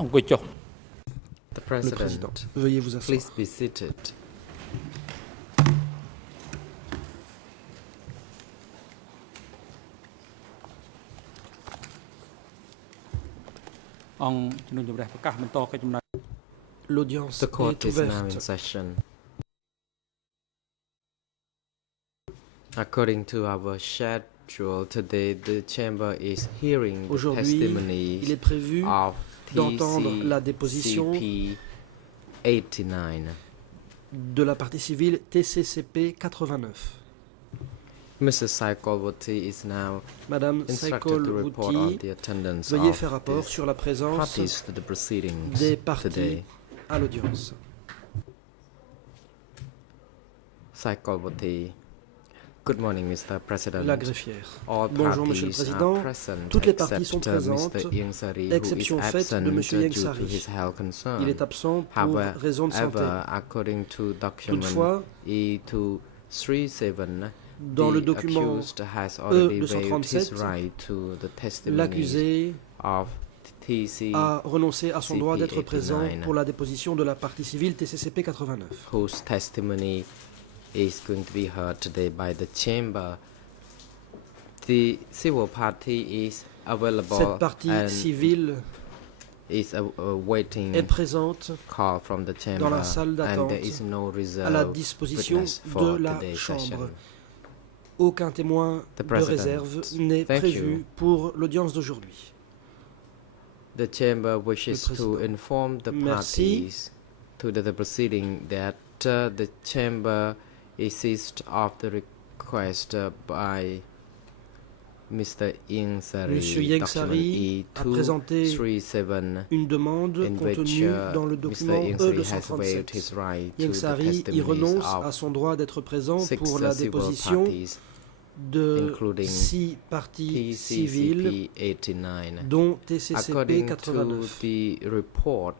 អង្គុយចុះ The Le président, President, veuillez vous asseoir. please be seated. អង្គជំនុំជម្រះប្រកាសបន្តកិច្ចដំណើរ L'audience The court est is now in ouverte. session. According to our schedule today, the chamber is hearing the Aujourd'hui, testimony il est prévu of d'entendre la déposition TCCP 89. de la partie civile TCCP 89. Mrs. Saikolvati is now Madame instructed to report on Saikolvati, the attendance veuillez of faire rapport these sur la présence parties to the proceedings des parties today. à l'audience. Saikolvati. Good morning, Mr. President. La greffière. All Bonjour, Monsieur le parties Président. are present Toutes les parties sont except, présentes, Mr. Ingsari, exception who is faite de absent Monsieur due to Ingsari. his health concern. Il est absent pour raison de santé. However, according to document Toutefois, E237, dans le the document accused has already waived his E237, right to the testimony l'accusé of TC, a renoncé à son droit d'être présent 89. pour la déposition de la partie civile TCCP 89. whose testimony is going to be heard today by the chamber. The civil party is available Cette partie and civile is awaiting est présente call from the chamber, dans la salle and d'attente there is no reserve à la disposition witness de for la today's Chambre. session. Aucun témoin The de President. réserve n'est Thank prévu you. pour l'audience d'aujourd'hui. The chamber wishes Le to Président. inform the Merci. parties to the proceeding that the chamber insists of the request by Mr. Ingsari, Monsieur Ingsari a présenté E237, une demande in which contenue dans le Mr. document Ingsari has waived E237. his right to the Ingsari y testimonies renonce à of son droit d'être présent six pour la civil déposition parties, de including 6 parties civiles, TCCP 89. dont TCCP According 89. to the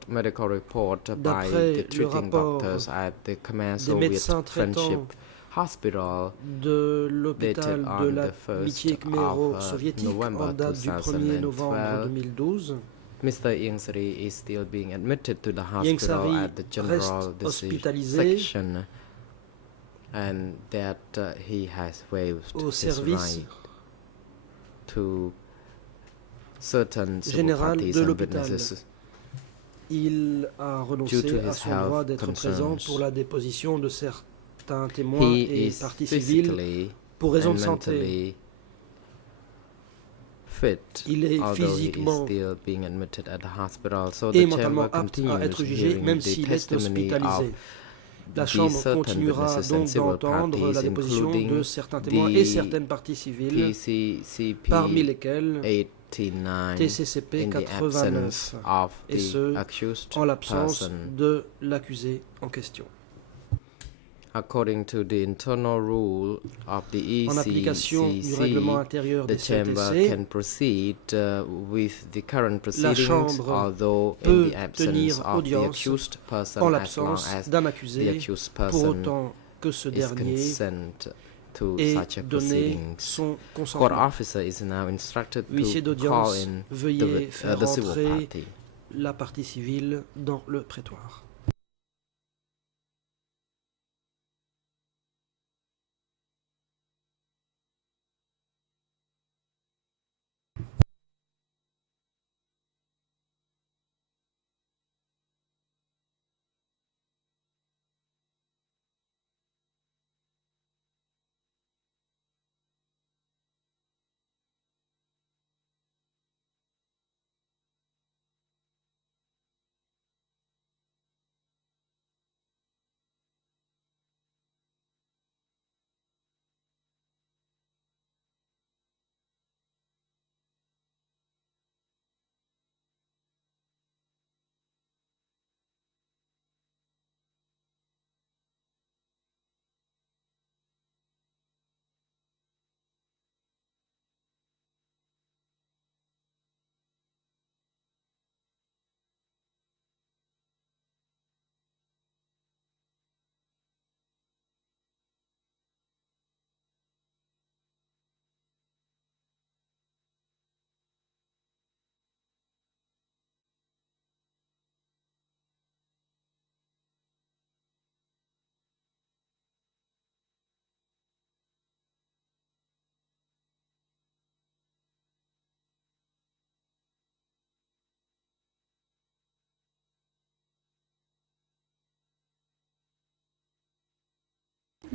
medical report by D'après the le treating rapport doctors at the des Commercial médecins Friendship traitants Hospital, de l'hôpital dated de on la the 1st l'amitié khmero of, soviétique November en date du 1er novembre 2012, 2012, Mr. Ingsari is still being admitted to the hospital Ingsari at the general reste disease hospitalisé section, and that he has waived au his service right to certain civil général parties de and l'hôpital. witnesses. Il a Due renoncé to à his son health droit d'être présent concerns. pour la déposition de certains témoins He et is parties civiles physically pour raison and de santé. mentally fit, Il est although he is physiquement still being admitted at the hospital. So et the mentalement chamber apte à être continues jugé hearing même the s'il est testimony of hospitalisé. La the Chambre certain continuera witnesses and donc civil d'entendre la parties, déposition de including certains témoins et the certaines parties civiles, TCCP parmi lesquelles 89 TCCP in the 89, absence of et the ce, accused en l'absence person. de l'accusé en question. According to the internal rule of the En application du règlement ECCC, intérieur the des chamber CTC, can proceed with the current la proceedings, Chambre although in peut the absence tenir of the audience accused person, en as long l'absence as d'un the accusé, accused pour person autant que ce is dernier consent to ait such a donné proceedings. son Court consentement. officer is now instructed Huissier to call d'audience, in veuillez faire the civil entrer party. la partie civile dans le prétoire.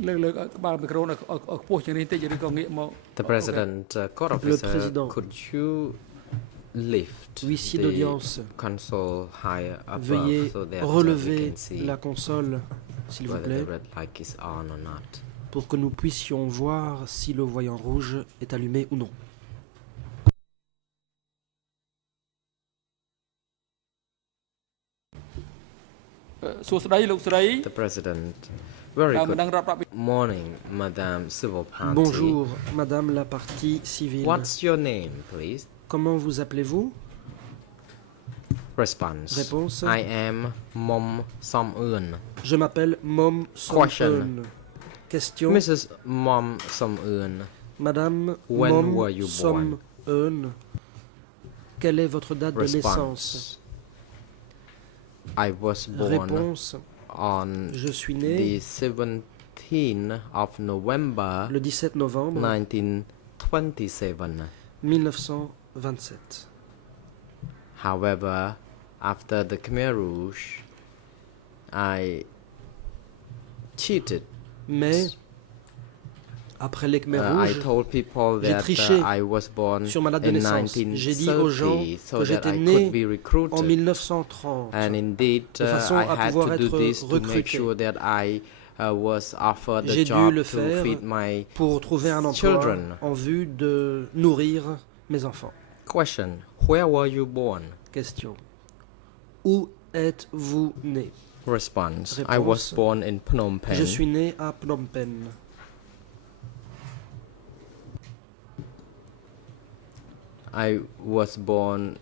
លើកក្បាលមីក្រូឲ្យខ្ពស់ជាងនេះតិចឬក៏ងាកមក The President, court Le officer, président. could you lift Huissier the d'audience. console higher above Veuillez so that relever we can see la console, s'il vous whether the plaît, red light is on or not. pour que nous puissions voir si le voyant rouge est allumé ou non. The President, very good morning, Madame Civil Party. Bonjour, Madame la partie civile. What's your name, please? Comment vous appelez-vous? Response. Réponse. I am Mom Som-eun. Je m'appelle Mom Som-eun. Question. Mrs. Mom Som-eun, Madame when Mom were you born? Som-eun, quelle est votre date de naissance? Response. I was born Réponse. on Je suis né the 17th of November le 17 novembre 1927. 1927. However, after the Khmer Rouge, I cheated. Mais après les Khmer I Rouges, told people j'ai that triché I was born sur ma date de in naissance. J'ai dit aux gens 1930 so que that j'étais I né could be en recruited. 1930. And indeed, de façon I à had pouvoir to do être this to make recruté. sure that I was offered a J'ai dû job le to faire feed my pour trouver un emploi children. en vue de nourrir mes enfants. Question. Where were you born? Question. Où êtes-vous né? Response. I Réponse. was born in Phnom Penh. Je suis né à Phnom Penh. I was born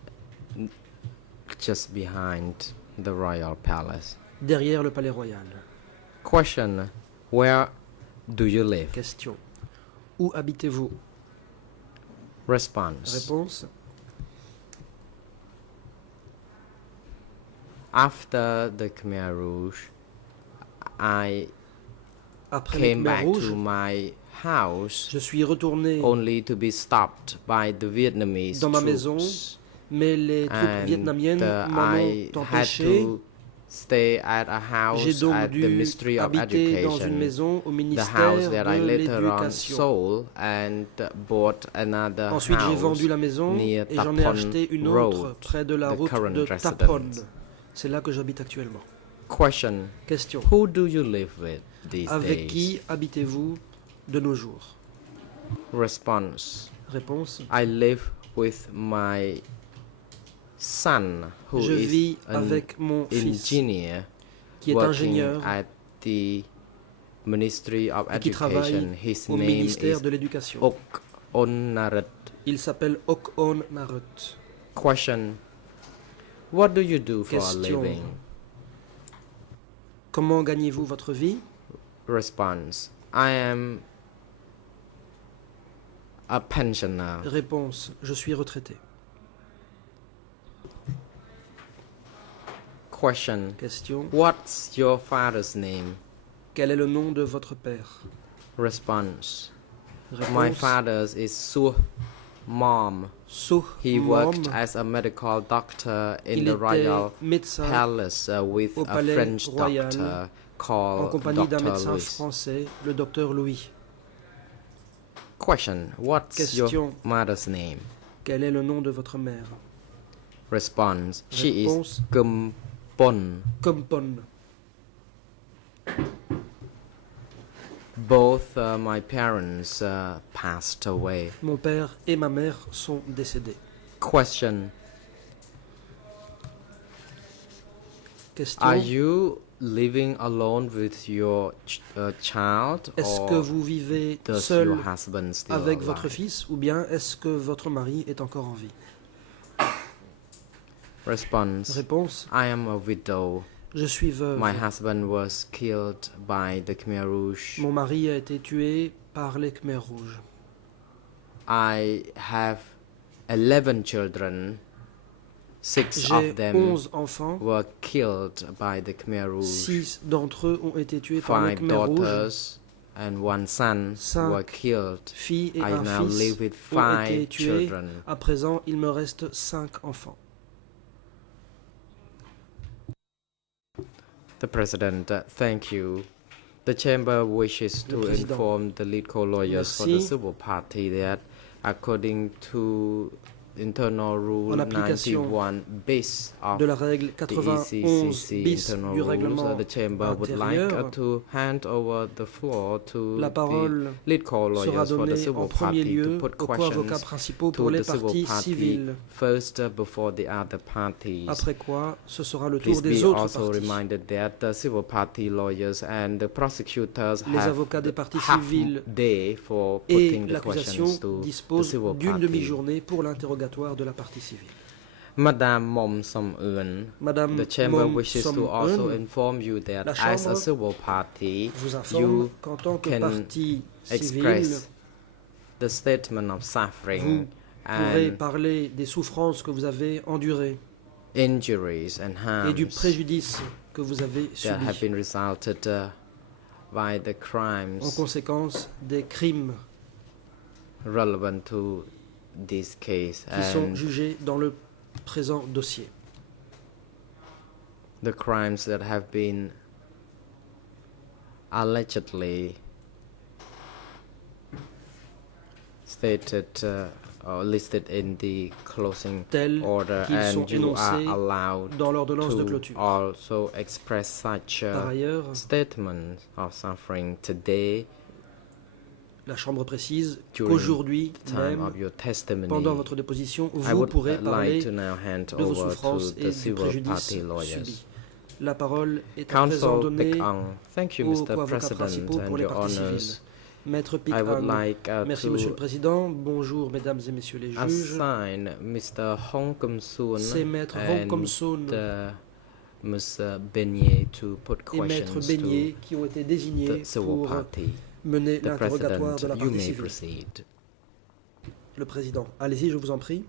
just behind the royal palace. Derrière le palais royal. Question. Where do you live? Question. Où habitez-vous? Response. Réponse. After the Khmer Rouge, I Après les came Khmer back Rouges, to my house je suis retourné only to be stopped by the Vietnamese dans ma maison, troops. mais les troupes vietnamiennes m'en I ont had empêché. to stay at a J'ai house donc at the dû Ministry of habiter dans une Education, maison au the ministère house that I de later on l'Éducation. sold and bought another Ensuite, j'ai vendu house la maison near et j'en ai Tapon acheté une Road, autre près de la the route current de residence. Tapon. C'est là que j'habite actuellement. Question. Question. Who do you live with these Avec days? qui habitez-vous de nos jours? Response. Réponse. I live with my son who Je is vis an avec mon fils engineer qui est working ingénieur at the Ministry of et qui Education. travaille His au name ministère is de l'Éducation. Ok Onnarat. Il s'appelle Ok On Narut. Question. What do you do for a Question. living? Comment gagnez-vous votre vie? Response. I am a pensioner. Réponse. Je suis retraité. Question. Question. What's your father's name? Quel est le nom de votre père? Response. My Réponse. father's is Suh Mom. Suh He worked Mom. as a medical doctor in Il the était royal médecin palace with au a palais French royal doctor en called compagnie d'un Dr. médecin Louis. français, le docteur Louis. Question. What's your Question. mother's name? Quel est le nom de votre mère? Response. She Réponse. is Kumpon. Kompon. Both my parents passed away. Mon père et ma mère sont décédés. Question. Question. Are you living alone with your child, Est-ce que or vous vivez does seul your husband still avec alive? votre fils ou bien est-ce que votre mari est encore en vie? Response. Réponse. I am a widow. Je suis veuve. My husband was killed by the Khmer Rouge. Mon mari a été tué par les Khmer Rouges. I have 11 children. 6 J'ai of them 11 enfants. were killed by the Khmer Rouge. 6 d'entre eux ont été tués par les 5 Khmer Rouges. daughters and 1 son Cinq were killed. Filles et I un now fils live with ont été 5 tués. children. À présent, il me reste 5 enfants. The President, thank you. The chamber wishes Le to président. inform the lead co-lawyers for the Merci. civil party that according to internal rule En application 91 bis of de la règle the 91 ECCC bis internal du rules, règlement the chamber would like intérieur, to hand over the floor to la the parole lead sera co-lawyers for the donnée civil en premier party to lieu put aux co-avocats questions principaux to pour les the civil parties party civiles, first before the other parties. après quoi ce sera le Please tour des be autres also parties. reminded that the civil party lawyers and the prosecutors Les have avocats des parties half civiles day for et putting the l'accusation questions to the disposent civil d'une party. demi-journée pour l'interrogatoire de la partie civile. Madame Mom Som Eun, Madame the chamber Mom wishes Som to also Eun inform you that La as a Chambre civil party, vous informe you qu'en tant que can partie civile, express the statement of suffering pourrez and parler des souffrances que vous avez endurées injuries and et du harms préjudice que vous avez that have subi been resulted by the en crimes conséquence des crimes relevant to this case qui sont and jugés dans le présent dossier. the crimes that have been allegedly stated or listed in the closing Tels order, qu'ils sont and you are énoncés allowed dans l'ordonnance de to clôture. also express such Par ailleurs, statements of suffering today la Chambre précise during qu'aujourd'hui the time même, of your testimony. pendant votre déposition, I vous would pourrez like parler to now hand de vos over to souffrances et the du civil préjudice party lawyers. subi. La parole est à présent Counsel donnée Pick Ang, thank you, aux Mr. co-avocats President, principaux and pour les your parties honors. civiles. Maître Pick I would Ang. like Merci, Monsieur le to Président. Bonjour, Mesdames et Messieurs les juges. assign Mr. Hong Kum Soon C'est Maître Hong Kom Soon and Mr. Beignet to put et Maître questions Beignet qui ont été to désignés the civil pour party. mener The l'interrogatoire President, de la you partie may civile. proceed. Le Président, allez-y, je vous en prie.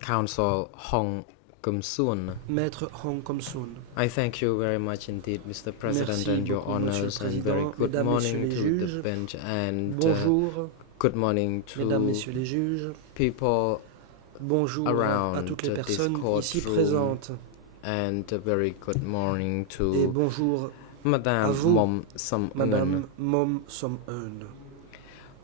Counsel Hong Kum Soon. Maître Hong Kom Soon. I thank you very much indeed, Mr. President, Merci and your beaucoup, Monsieur le honors, and very Président, good Mesdames, morning Messieurs les to the juges. bench, and Bonjour, good morning Mesdames, to Messieurs les juges. people Bonjour à around toutes les this personnes ici courtroom. présentes. And a very good morning Et to bonjour, Madame à vous, Mom Som Madame Mom Som Eun.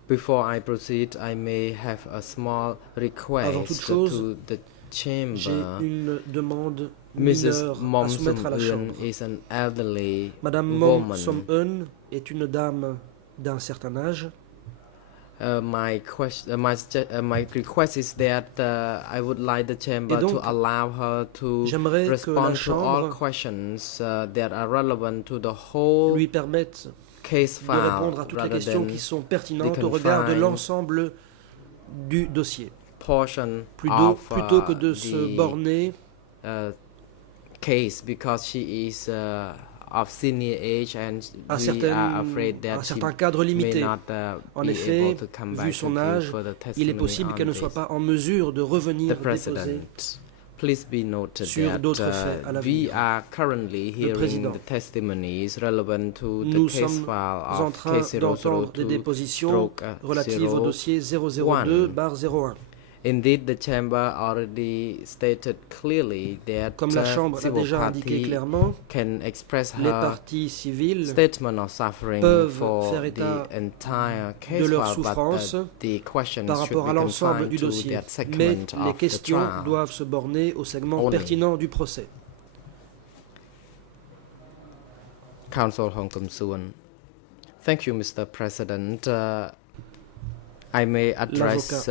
Before I proceed, I may have a small Avant toute request chose, to the J'ai chamber. une demande Mrs. mineure à Mom Som soumettre à la Chambre. is an elderly Madame Mom woman. Som Eun est une dame d'un certain âge. My request is that I would like the chamber Et donc, to allow her to j'aimerais que la respond to all Chambre questions that are relevant to the whole lui permette case de file répondre à toutes les rather questions than qui sont pertinentes au regard de l'ensemble du dossier. portion Plutôt of que de se the borner case, because she is of senior age and à, we are afraid à that she certains cadres may limités. not En be effet, able to come vu back son to âge, give further il est testimony possible on qu'elle ne this. soit pas en mesure de revenir The déposer President, please be noted sur that d'autres faits à l'avenir. we are currently hearing Président, the testimonies relevant to the nous case sommes file en of train case d'entendre des 002 dépositions stroke relatives au dossier 002/01. Indeed, the chamber already stated clearly that Comme la Chambre l'a civil déjà indiqué party clairement, can express les her parties civiles statement of suffering peuvent for faire the état entire de case leur file, souffrance but the questions par should rapport à be l'ensemble confined du to dossier. that Mais segment les of the questions trial. doivent se borner au segment Only. pertinent du procès. Counsel Hong Kum Soon. Thank you, Mr. President. I may address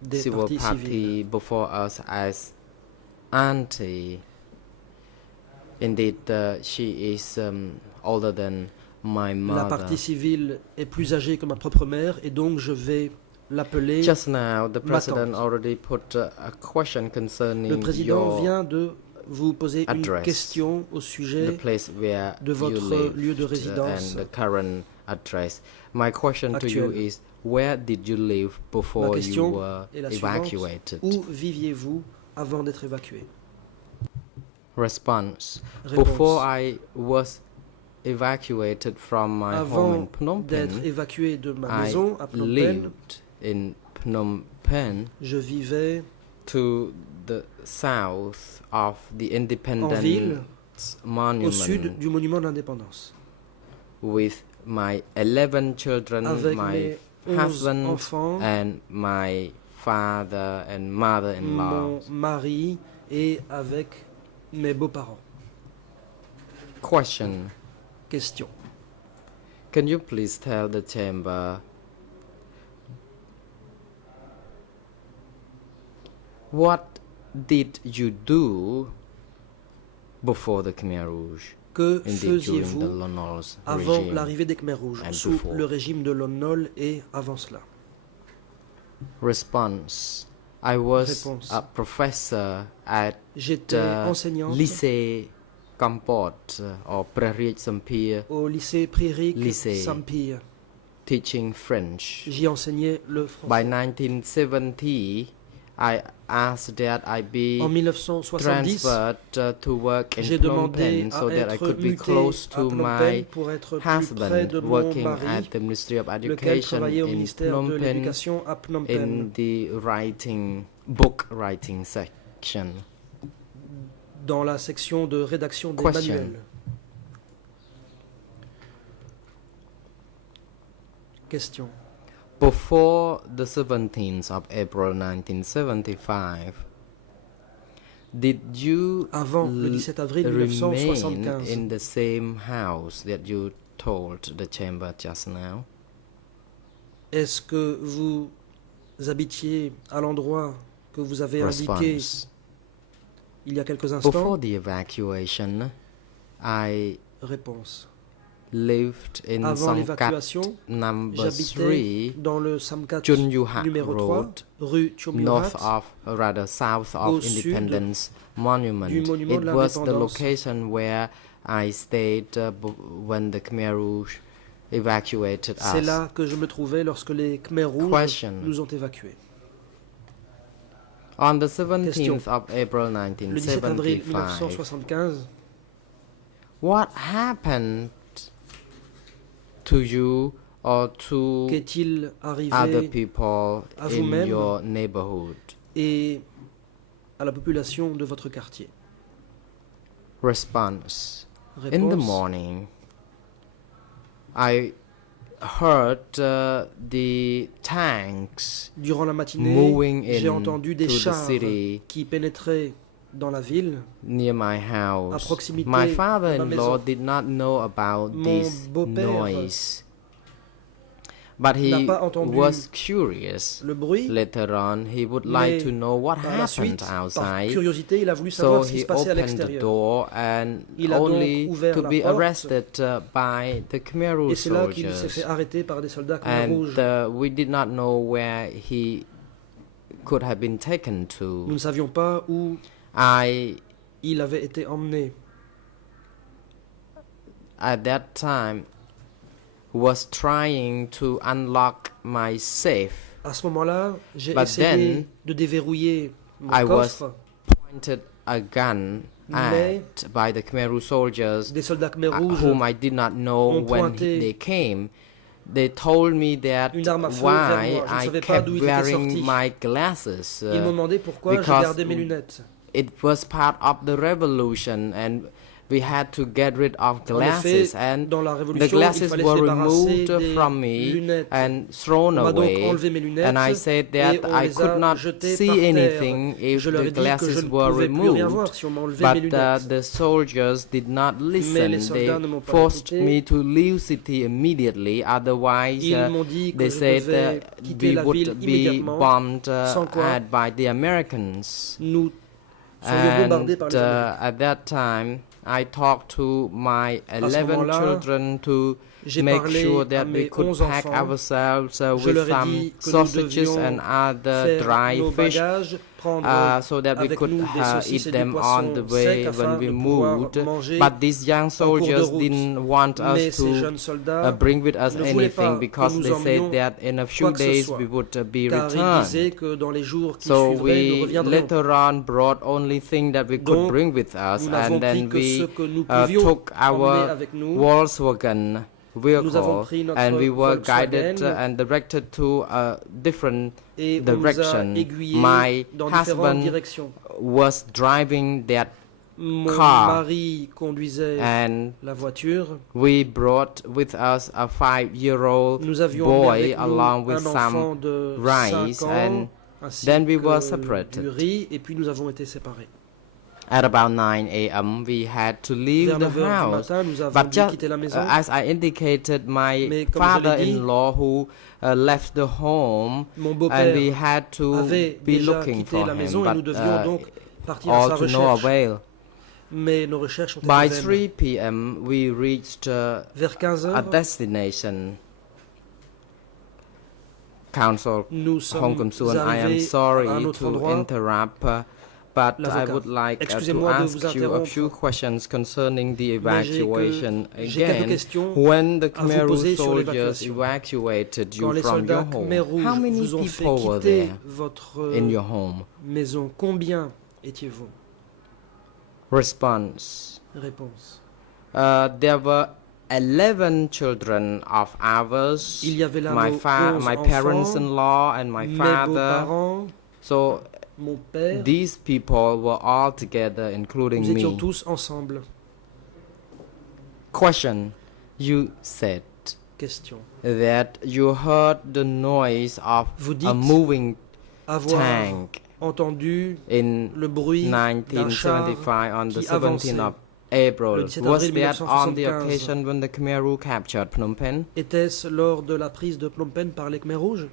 des civil parties party civiles. before us as auntie. Indeed, she is older than my La mother. partie civile est plus âgée que ma propre mère et donc je vais l'appeler. Just now, the President tante. already put a question concerning Le président your vient de vous poser une address, question au the sujet place where de votre you live lieu de résidence and the current address. My question to you actuelle. is, where did you live Ma before you question were est la suivante. evacuated? Où viviez-vous avant d'être évacué? Response. Réponse. Before I was evacuated from my home in Avant Phnom d'être Penh, évacué de ma I maison à Phnom Penh, lived in Phnom Penh je vivais to the south of the en ville, Independence au sud Monument du monument de l'indépendance, with my 11 children, avec my mes 11 husband, enfants, and my father and mother-in-law. mon mari et avec mes beaux-parents. Question. Question. Can you please tell the chamber what did you do before the Khmer Rouge? Que Indeed, during the faisiez-vous Lon Nol's avant regime. l'arrivée des Khmers rouges, and sous before. le régime de Lon Nol et avant cela? Response. I was Réponse. a professor at J'étais enseignante lycée Kampot or Prairie Sampir au lycée Pririk Lycée. Sampir. teaching French. J'y enseignais le By français. 1970, I asked that I be En 1970, transferred to work in j'ai Phnom demandé Penh à so that I être could be muté close à to Phnom my Penh pour être plus près husband de mon working mari, at the Ministry of lequel Education travaillait au in ministère Phnom de Penh l'Éducation à Phnom Penh, in the book writing section. dans la section de rédaction des Question. manuels. Question. Before the 17th of April 1975, did you Avant le 17 avril remain 1975, in the same house that you told the chamber just now? est-ce que vous habitiez à l'endroit que vous avez indiqué Response. il y a quelques Before instants? the evacuation, I Réponse. lived in Avant Samkat l'évacuation, number j'habitais 3, dans le Samkat Chunyuhat numéro 3, Road, rue north Chomyuhat, of, or rather south au of sud Independence Monument. du monument It de was the l'indépendance. location where I stayed when the Khmer Rouge evacuated C'est us. là que je me trouvais lorsque les Khmers rouges Question. nous ont évacués. On the 17th Question. of April Le 17 avril 1975, 1975, what happened to you or to qu'est-il other arrivé people à in vous-même your neighborhood? et à la population de votre quartier? Response. In the Réponse. morning, I heard the tanks Durant la matinée, moving j'ai in entendu des to the chars city qui pénétraient dans la ville. near my À house. proximité My de ma father-in-law maison. did not know about Mon this beau-père noise, but n'a he pas entendu was curious. le bruit. Later on, he would like Mais to know what Par la happened suite, par outside. curiosité, il a voulu So savoir ce qui he se passait à opened the l'extérieur. door and Il a donc only ouvert to la be porte. arrested by the Khmer Et Rouge c'est là qu'il s'est soldiers. fait arrêter par des soldats Khmer And rouges. we did not know where he could have been taken to. Nous ne savions pas où I, il avait été emmené. at that time, was trying to unlock my safe. À ce moment-là, j'ai But essayé then, de déverrouiller mon I was coffre. pointed a gun Mais at by the Khmer Rouge soldiers, des soldats Khmer rouges whom I did not know ont when pointé they came. They told me that une arme à feu why vers moi. Je ne I savais pas kept d'où ils étaient wearing sortis. my glasses. Ils m'ont demandé pourquoi je because gardais mes lunettes. It was part of the revolution, and we had to get rid of En effet, glasses, and dans la the Révolution, il glasses fallait were se débarrasser removed des from me lunettes. and thrown On m'a donc away. enlevé mes lunettes And I said et that on I les could a not jetées see par terre. anything if Je leur ai the dit que je glasses ne were pouvais plus rien removed. voir si on m'enlevait mes But lunettes. the soldiers did not Mais listen. les soldats ne They m'ont pas forced écouté. me to leave city immediately. Otherwise, Ils m'ont dit que they je said devais quitter we la ville would be immédiatement, bombed sans quoi by the Americans. Nous serions bombardés par And les Américains. at that time, I talked to my ce 11 moment-là, children to j'ai make parlé sure à that we mes could 11 pack enfants. ourselves Je with leur ai some dit que nous sausages devions and other faire dry nos fish bagages, prendre so that we avec could nous des saucisses eat et du them on poisson the sec way afin when we de pouvoir moved. manger But these young en cours de soldiers route. didn't want Mais us ces to jeunes soldats bring with us ne voulaient pas anything que because nous they said emmenions that in a few quoi que ce days soit, we would be car ils returned. disaient que dans les jours qui So suivraient, nous we reviendrions. later on brought only thing that we could Donc, bring with us, nous n'avons and then pris que ce we que nous pouvions took emmener our avec nous. Volkswagen Nous avons vehicle, pris notre and we were guided Volkswagen and directed to a different et on nous a direction. aiguillés My dans différentes husband directions. was driving that Mon car. mari conduisait and la voiture. we brought with us a 5-year-old Nous avions emmené boy avec nous along with un enfant some de rice 5 ans, and ainsi then we que were du separated. riz, et puis nous avons été séparés. At about 9 a.m. we had to leave Vers the 9 heures du house. matin, nous avons But dû just quitter la maison. as I indicated, my Mais comme je l'ai dit, father-in-law who left the home, Mon and beau-père we had to avait be déjà looking quitté for la him, maison et nous but devions donc partir à all sa to no recherche. avail. Mais nos recherches ont été By vaines. 3 p.m. we reached Vers 15 a heures, destination. Council nous Hong sommes Kum Suan, I am arrivés sorry à un autre to endroit. interrupt, but I L'avocat. would like to Excusez-moi de vous ask you a interrompre, few questions concerning the mais evacuation j'ai quelques again. questions When the à vous Khmer poser sur soldiers l'évacuation. evacuated Quand you les from your soldats Khmer home, how Rouges many vous ont fait people were quitter there votre in your home? maison, combien étiez-vous? Response. Réponse. There were 11 children of ours, Il y avait là my nos 11 my enfants, parents-in-law and my mes father. beaux-parents, So mon père. these people were all together, including Nous étions me. tous ensemble. Question. You said Question. that you heard the noise of Vous a dites moving avoir tank entendu in le bruit d'un char 1975 on the qui 17th of Le April. 17 Was avril that on the 1975. occasion when the Khmer Rouge captured Phnom Penh? Était-ce lors de la prise de Phnom Penh par les Khmer Rouges?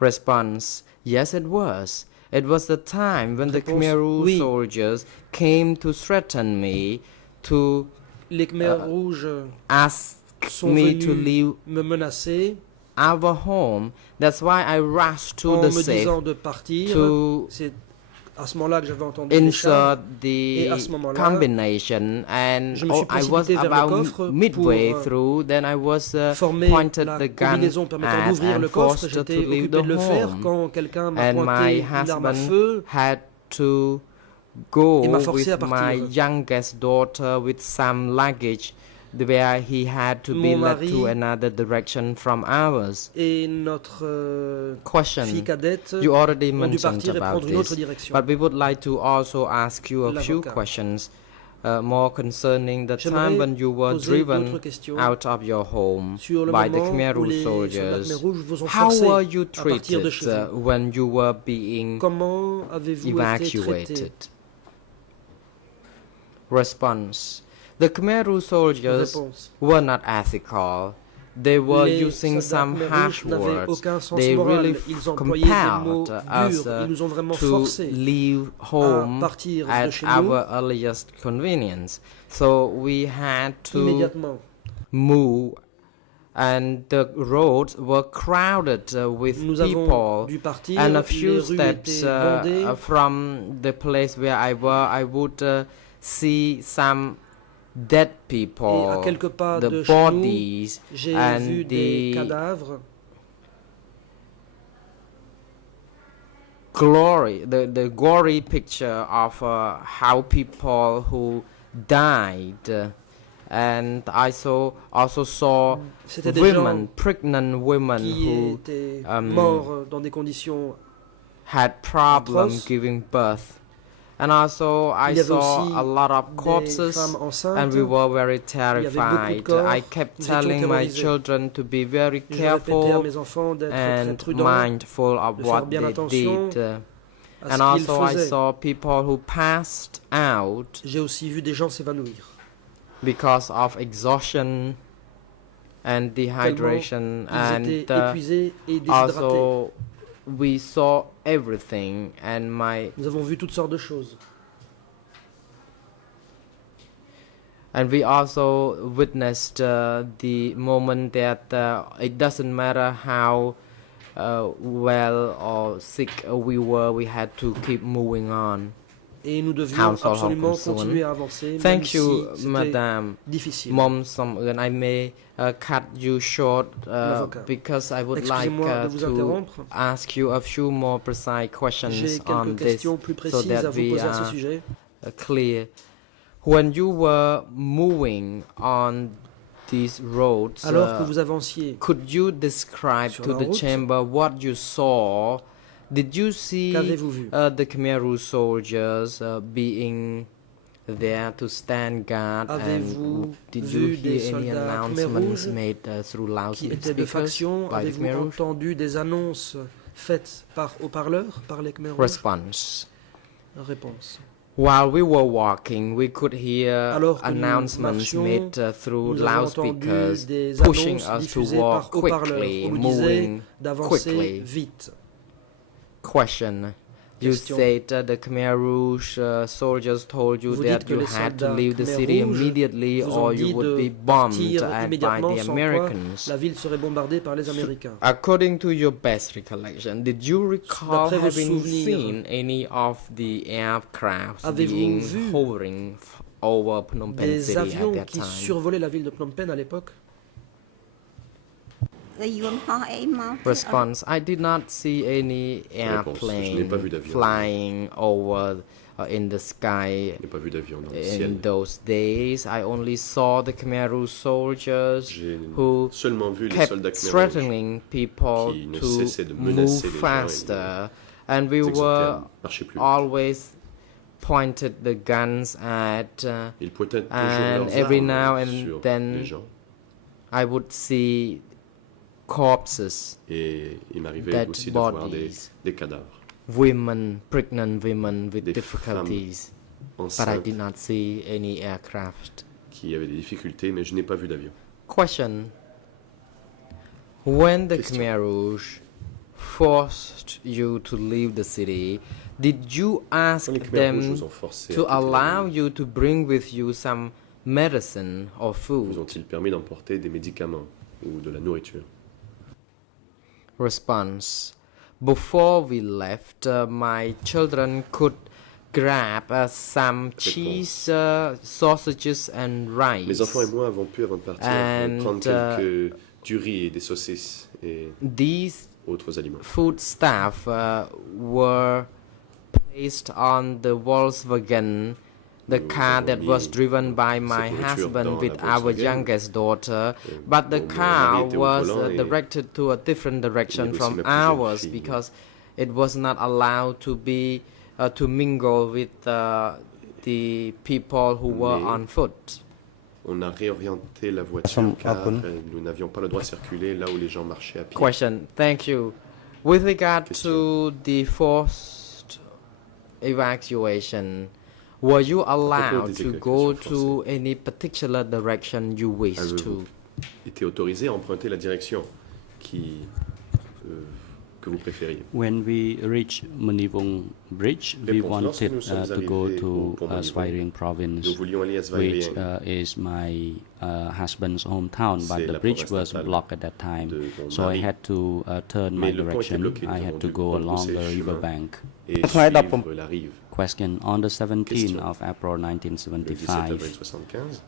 Response. Yes, it was. It was the time when the Réponse, Khmer Rouge oui. soldiers came to threaten me to Les Khmer Rouges ask sont me to venus leave me menacer our home. That's why I rushed to en the me safe disant de partir. to C'est à ce moment-là que j'avais entendu les chars. insert the à ce moment-là, combination, and je me suis I was précipité vers le about coffre midway pour, through. Then I was former pointed la the gun combinaison permettant at d'ouvrir and le coffre. forced to J'étais leave occupé the de le faire home. quand quelqu'un m'a And my pointé une arme à husband feu had to go et m'a forcé à with my partir. youngest daughter with some luggage, where he had to be Mon led mari to another direction from ours. et notre Question. fille cadette You already ont dû mentioned partir et about prendre une autre this, direction. but we would like to also ask you a few L'avocat. questions more concerning the time J'aimerais when you were poser driven d'autres questions out of your home sur le by the moment Khmer où Rouge les soldats soldiers. Khmer Rouges vous ont How forcé were you à partir de treated chez vous. when you were being Comment avez-vous été traité? evacuated? Response. The Khmer Rouge soldiers Réponse. were not ethical. They were Les using soldats some Khmer harsh Rouges n'avaient words. aucun sens They moral. really Ils employaient des mots compelled us durs. Ils nous ont vraiment to forcés leave à home partir de at chez nous our earliest convenience. So we had to immédiatement. move, and the roads were crowded with Nous avons people. dû partir. And a Les few rues steps étaient bondées. from the place where I would see some dead Et à people, quelques pas the de chez nous, bodies, j'ai and vu des the cadavres. the gory picture of how people who died, and I also saw C'était des gens women, pregnant women qui who étaient um, morts dans des conditions. had problems atroces. giving birth, and also I Il y avait saw aussi a lot of des corpses, femmes enceintes. and we were very avait beaucoup de terrified. corps. I kept Nous étions telling my terrorisés. children to be very Je répétais à careful mes enfants d'être très and prudents mindful of de faire what bien they attention did. à And ce qu'ils also I faisaient. saw people who passed out J'ai aussi vu des gens s'évanouir. because of exhaustion and dehydration, Ils étaient and épuisés et déshydratés. also we saw everything, and Nous avons vu toutes sortes de choses. we also witnessed the moment that it doesn't matter how well or sick we were, we had to keep moving on. Et nous devions Council absolument Hong Kong continuer à avancer, même Thank si you, c'était Madam difficile. Mom Som Eun. I may cut you short L'avocat. because I would like Excusez-moi de vous to interrompre. ask you a few more precise J'ai questions on quelques this questions plus so précises à that vous we poser à ce are sujet. clear. When you were moving on these roads, Alors que vous avanciez could you describe sur to la the route, chamber what you saw Did you see Qu'avez-vous vu? the Khmer Rouge soldiers being there to stand guard, and Avez-vous did vu you des hear any soldats Khmer announcements Rouges made through qui étaient de loudspeakers faction? by the Khmer Avez-vous Rouge? entendu des annonces faites par haut-parleurs par les Khmer Rouges? Response. Réponse. While we were walking, we could hear Alors que nous announcements marchions, made through Nous avons entendu loudspeakers des pushing annonces us to diffusées walk par haut-parleurs. quickly, On nous disait moving d'avancer quickly. vite. Question. You Question. said the Khmer Rouge soldiers told you Vous that dites que you les had to soldats leave the Khmer city Rouges immediately vous or ont you dit would de be bombed partir by immédiatement, the sans quoi Americans. la ville serait bombardée par les Américains. According to your best recollection, did you recall D'après vos having souvenirs, seen any of the aircrafts avez-vous being vu hovering over Phnom Penh Des city at avions that qui time? survolaient la ville de Phnom Penh à l'époque? យន្តហោះអីមកទេ Response. I did not see any Je n'ai airplane pas vu d'avion. flying over in the sky Je n'ai pas vu d'avion dans le in ciel. those days. I only saw the Khmer Rouge soldiers J'ai who seulement vu les kept soldats Khmer Rouges threatening people qui ne to cessaient de move menacer les gens et de faster, and we les exhorter were à marcher plus vite. always pointed the guns at Ils pointaient toujours and leurs every armes now and sur then les gens. I would see corpses, Et il m'arrivait dead aussi de voir bodies, des cadavres women, pregnant women with Des difficulties, but I enceintes did not see any aircraft. qui avaient des difficultés, mais je n'ai pas vu d'avion. Question. When the Question. Khmer Rouge forced you to leave the city, did you ask Quand les Khmer Rouges them vous ont forcé à to quitter la allow ville, you to bring with you some medicine or vous food? ont-ils permis d'emporter des médicaments ou de la nourriture? Response. Before we left, my children could grab some cheese, sausages, and rice. Mes enfants et moi avons pu, avant de partir, And, prendre quelques du riz et des saucisses et These autres aliments. foodstuff were placed on the Volkswagen, the Nous car avons that mis was driven by cette my nourriture husband dans with la our Volkswagen. youngest daughter, but the mon car mari était au was volant et directed to a different direction aussi from ma plus jeune ours fille. because it was not allowed to be to mingle with the people who were Mais- on foot. On a réorienté la voiture From car Akun. nous n'avions pas le droit de circuler là où les gens marchaient à pied. Question. Thank you. With regard Question. to the forced evacuation, were you allowed des to go évacuations to any particular direction you wished to? Avez-vous été autorisé à emprunter la direction que vous préfériez? When we reached Munivong Bridge, we Réponse. Lorsque wanted nous sommes to go arrivés to au pont Manivong, Svay Rieng province, Nous voulions aller à which Svay Rieng, is my husband's hometown, but C'est the la bridge province was natale blocked at that time. de mon So I mari. had to turn my Mais le pont était direction. bloqué, I nous had avons to dû go along the rebrousser chemin. riverbank. et Après, dans suivre la rive. Question. On the 17th Question. of April Le 17 avril 1975, 75,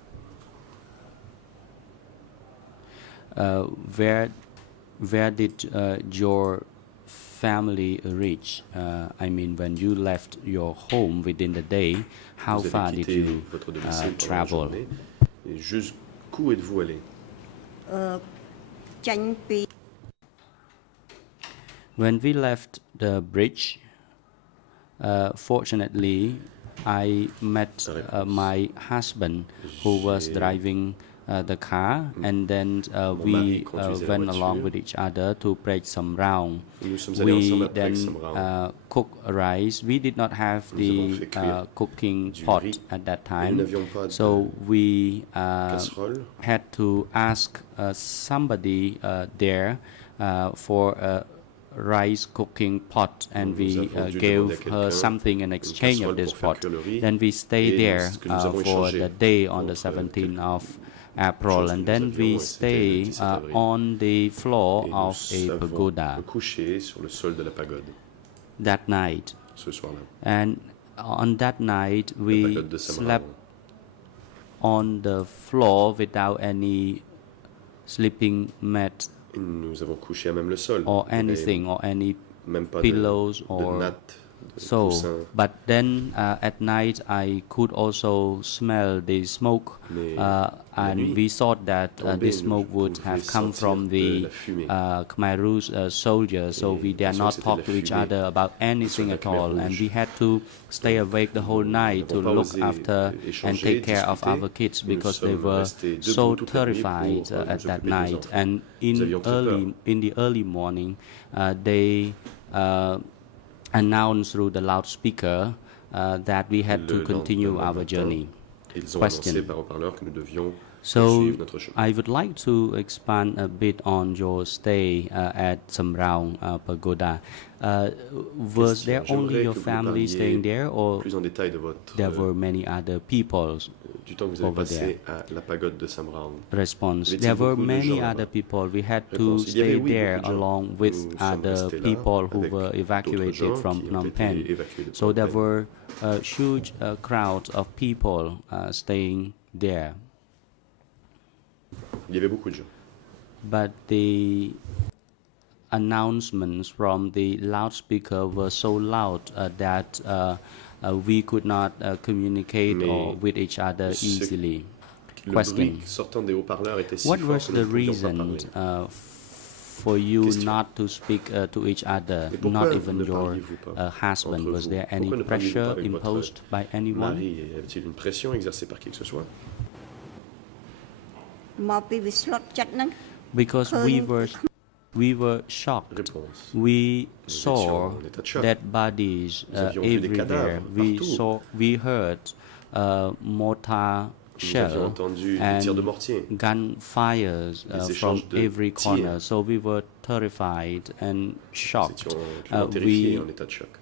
where did your family reach? I mean, when you left your home within the day, how vous avez far did quitté you votre domicile pendant la travel? journée. Et jusqu'où êtes-vous allé? ចាញ់ពី When we left the bridge, fortunately, I met my husband who was J'ai- driving the car, and then mari we conduisait la went along voiture. with each other to break some ground. Nous sommes allés ensemble We à then Break-Some-Round. cook rice. We did not have Nous avons the fait cuire cooking du pot riz, at that Et nous time, n'avions pas de so we casserole. had to ask somebody there for a rice cooking pot, and Nous we avons dû gave demander à her quelqu'un something in exchange of casserole this pour faire pot. cuire le riz. Then we stayed Et there ce que nous avons for échangé the day on the contre 17th of chose April, que and nous then avions, we et c'était stay le 17 avril. on the floor Et of a nous pagoda avons couché sur le sol de la pagode that night. ce soir-là. And on that night, La we pagode de slept Samara. on the floor without any sleeping mat Nous avons couché à même le sol. or Il n'y avait anything or any même pas pillows de or natte So, coussins. but then at night I could also smell the smoke, Mais la and nuit, we thought that tombée, this smoke je would pouvais have come sentir from de the la fumée. Khmer Rouge soldiers, so Et we dare pensons not que c'était talk la to each fumée other about anything soldats at Khmer all, and Rouge. we had to stay awake the whole Nous night to n'avons pas look osé after and échanger, take care of discuter. our kids Nous because they sommes were restés so debout toute la nuit terrified pour, at nous that occuper des night. enfants. And Nous avions très peur. in the early morning, they announced through the loudspeaker that we had to Le continue lendemain our matin, journey. Ils ont Question. annoncé par haut-parleur que nous devions So poursuivre notre chemin. I would like to expand a bit on your stay at Samraung Pagoda. Was there Question. only J'aimerais your que vous family parliez staying there, or Plus en détail de votre there were many other people? du temps que vous avez over passé à la pagode de Samraung. Response: Y avait-il There were beaucoup de many gens other là-bas? people. We had to Réponse: il y avait, stay oui, there beaucoup de gens. along with Nous sommes other restés là people who avec were d'autres evacuated gens from qui ont Phnom été Penh. évacués de So Phnom there Penh. were a huge crowd of people staying there. Il y avait beaucoup de gens. But the announcements from the loudspeaker were so loud that we could not communicate or Mais with each other ce- easily. Le Question: bruit sortant des haut-parleurs était si What fort was que the nous ne pouvions pas reason parler. for you Question. not to speak to each other, Et pourquoi not vous even ne your parliez-vous pas husband? entre Was vous? there any Pourquoi ne parliez-vous pas pressure avec votre imposed by anyone? Mari, y avait-il une pression exercée par qui que ce soit? មកពីវាស្លុតចិត្តហ្នឹង Because we were shocked. Réponse. We Nous saw étions en état de choc. dead bodies Nous avions vu des everywhere. cadavres partout. We heard mortar Nous avions shell entendu des tirs de and mortier. gunfires Des from échanges de every tirs. corner. So we were terrified and Nous shocked. étions clairement terrifiés, We en état de choc.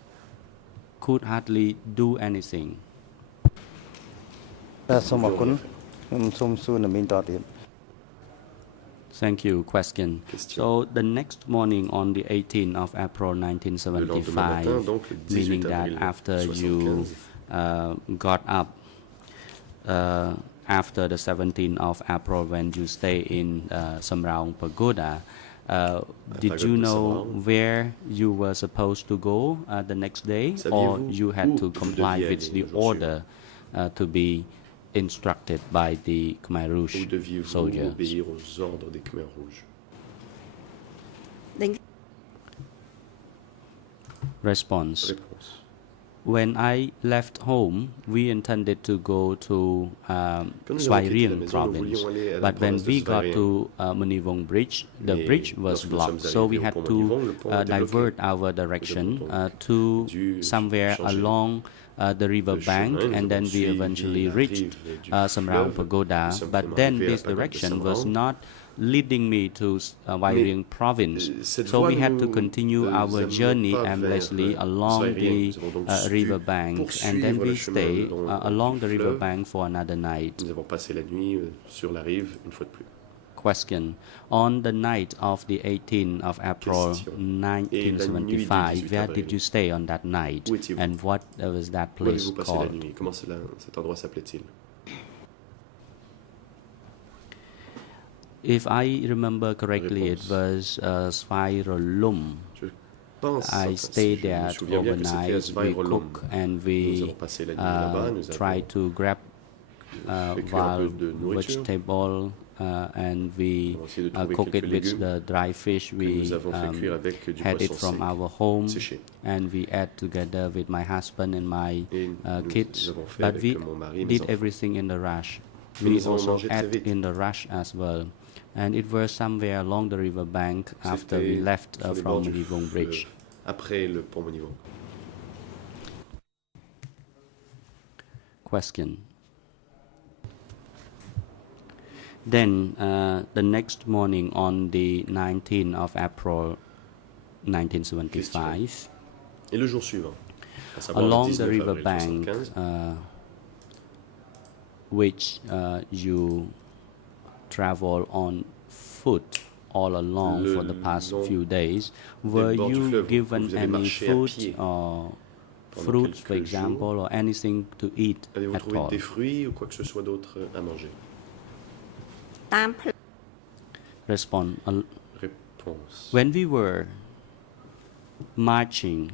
could hardly do anything. សូមអរគុណខ្ញុំសូមសួរនៅមីងតទៀត Thank you. Question. Question. So the next morning on the 18th of April Le lendemain 1975, matin, donc le 18 meaning that avril after you 75, got up after the 17th of April when you stay in Samraung Pagoda, did pagode you de know Samraung. where you were supposed to go the next day, or Saviez-vous you had où to vous comply deviez with aller the le jour order to be instructed by the Khmer Où Rouge deviez-vous soldiers? obéir aux ordres des Khmer Rouges? ដេញ Response. Réponse. When I left home, we intended to go to Quand nous avons Svay quitté la Rieng maison, nous province, voulions aller à la but when province de we Svay got Rieng. to Munivong Bridge, the Mais bridge was lorsque nous blocked, sommes so we arrivés au had pont to Munivong, le pont était divert bloqué. our direction Nous avons to dû somewhere changer along the river le bank, chemin. Nous and then avons we suivi eventually la reached rive du Samraung fleuve. Pagoda. Nous sommes But finalement then arrivés à la this pagode de direction was Samraung. not leading me to Svay Mais, Rieng province, cette so voie we had to nous continue our amenait journey pas aimlessly vers, along Svay the Rieng. Nous avons donc dû river bank, and then poursuivre we le chemin stay le long along du the river fleuve. bank for another night. Nous avons passé la nuit sur la rive une fois de plus. Question. On the night of the 18th of April Question. 1975, where did you stay on that night, Où étiez-vous? and what was that Où place avez-vous passé la called? nuit? Comment cet endroit s'appelait-il? If I remember correctly, it was Svay Rolum. Je pense, I enfin, stayed si je me there souviens bien que c'était à overnight. We Svay-Rolum. cook and Nous we avons passé la nuit là-bas, nous try avons to grab fait cuire un wild peu de nourriture. vegetable and we Nous avons essayé de trouver cook it quelques with légumes the dry fish que we nous avons fait cuire avec du had it poisson from sec our home, séché. and we ate together with my husband and my Et nous kids. avons fait But avec we mon mari et mes did enfants. everything in the rush. Nous We avons also mangé très ate vite. in the rush as well, and it was somewhere along the river bank after we C'était left sur les from bords du Munivong fleuve, Bridge. après le pont Munivong. Question. Then the next morning on the 19th of April 1975, Et le jour suivant, à savoir le along the 19 river avril bank, 75, which you travel on foot all along Le for the past long few days, were bords du you fleuve, given vous avez any marché à food pied or pendant fruits, for quelques example, or anything to eat avez-vous at trouvé all? des fruits ou quoi que ce soit d'autre à manger? តាមផ្លូវ Respond. Réponse. When we were marching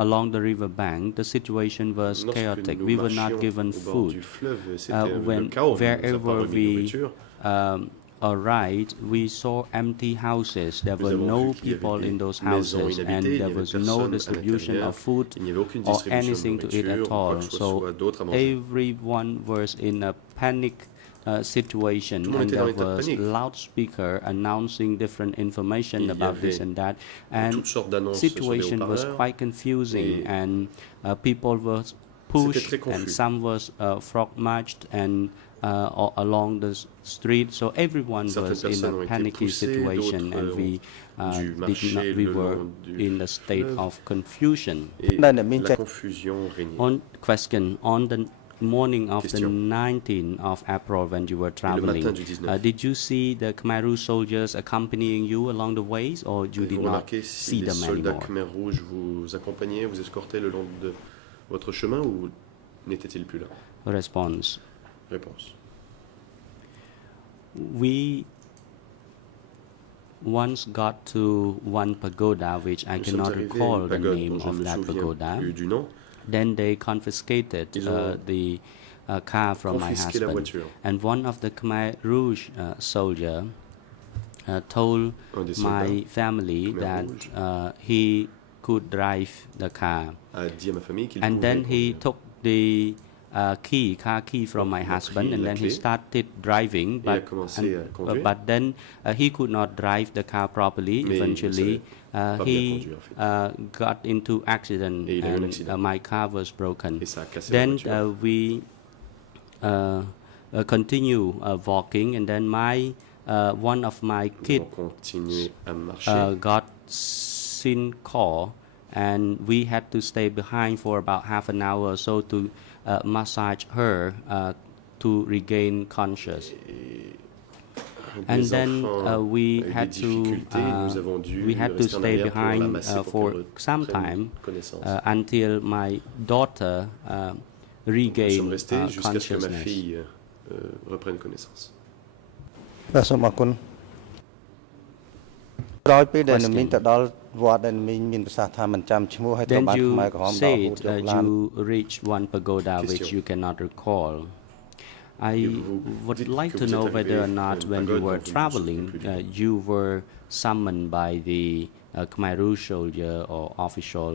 along the river bank, the situation was Lorsque chaotic. nous We were marchions not given au bord du food. fleuve, c'était le When chaos. Nous wherever apparut une we nourriture. arrived, we saw empty houses. There Nous were avons no vu qu'il y avait people des in those maisons houses, and inhabitées, il n'y there avait was no personne à distribution l'intérieur. of food Il n'y avait aucune or distribution anything de to eat nourriture at ou quoi all. que ce So soit d'autre à manger. everyone was in a panic situation, Tout le monde and était dans there l'état de was panique. loudspeaker announcing different information Il y about this avait and that, and toutes sortes d'annonces sur des situation was haut-parleurs. quite confusing, Et and people were pushed, très confus. and some was frog marched and along the street. So everyone Certaines was in personnes ont a été panicky poussées, situation, d'autres and we dû marcher we le were long du in a state fleuve. of confusion. Et Là, là, mình la chạy- confusion régnait. On question, on the morning of the Question. 19th of April when you were matin traveling, du 19. did you see the Khmer Rouge soldiers accompanying you along the ways, or you did Avez-vous not remarqué si see les them soldats anymore? Khmer Rouge vous accompagnaient, vous escortaient le long de votre chemin ou n'étaient-ils plus là? Response. Réponse. We once got to one pagoda, which I Nous sommes cannot arrivés à recall une the pagode name dont je of me that souviens pagoda. plus du nom. Then they confiscated Ils ont the car from my confisqué la husband. voiture. And one of the Khmer Rouge soldier told Un des my soldats family Khmer that Rouge he could drive the car. a dit à ma famille qu'il And pouvait then he conduire. took the car key from Donc, my il a husband, pris and la then he clé. started driving. Il a But, commencé à conduire. but then he could not drive the car properly. Mais il ne Eventually, savait pas bien he conduire, en fait. got into accident, Et il a eu un and accident. my car was broken. Et ça a cassé la Then voiture. we continue walking, and then my one of my Nous kids avons continué à marcher. got sin core, and we had to stay behind for about half an hour or so to massage her to regain conscious. And Des then enfants we avec had des to difficultés, nous avons dû we had to rester en stay arrière pour la behind masser pour for qu'elle some reprenne time connaissance. until my daughter Nous sommes regained restés jusqu'à ce que ma consciousness. fille reprenne connaissance. បាទសូមអរគុណក្រោយពេលដែល Question. មីងទៅដល់វត្តដែលមីងមានប្រសាសន៍ថាមិនចាំឈ្មោះហើយត្រូវ Then បាន you ខ្មែរក្រហមដល់ហូ said តយកឡាន you reached one pagoda which Question. you cannot recall. I Et vous would dites like que to vous know êtes whether or arrivé à not une when you pagode were dont vous ne vous traveling, souvenez plus du you were summoned by the Khmer Rouge soldier or official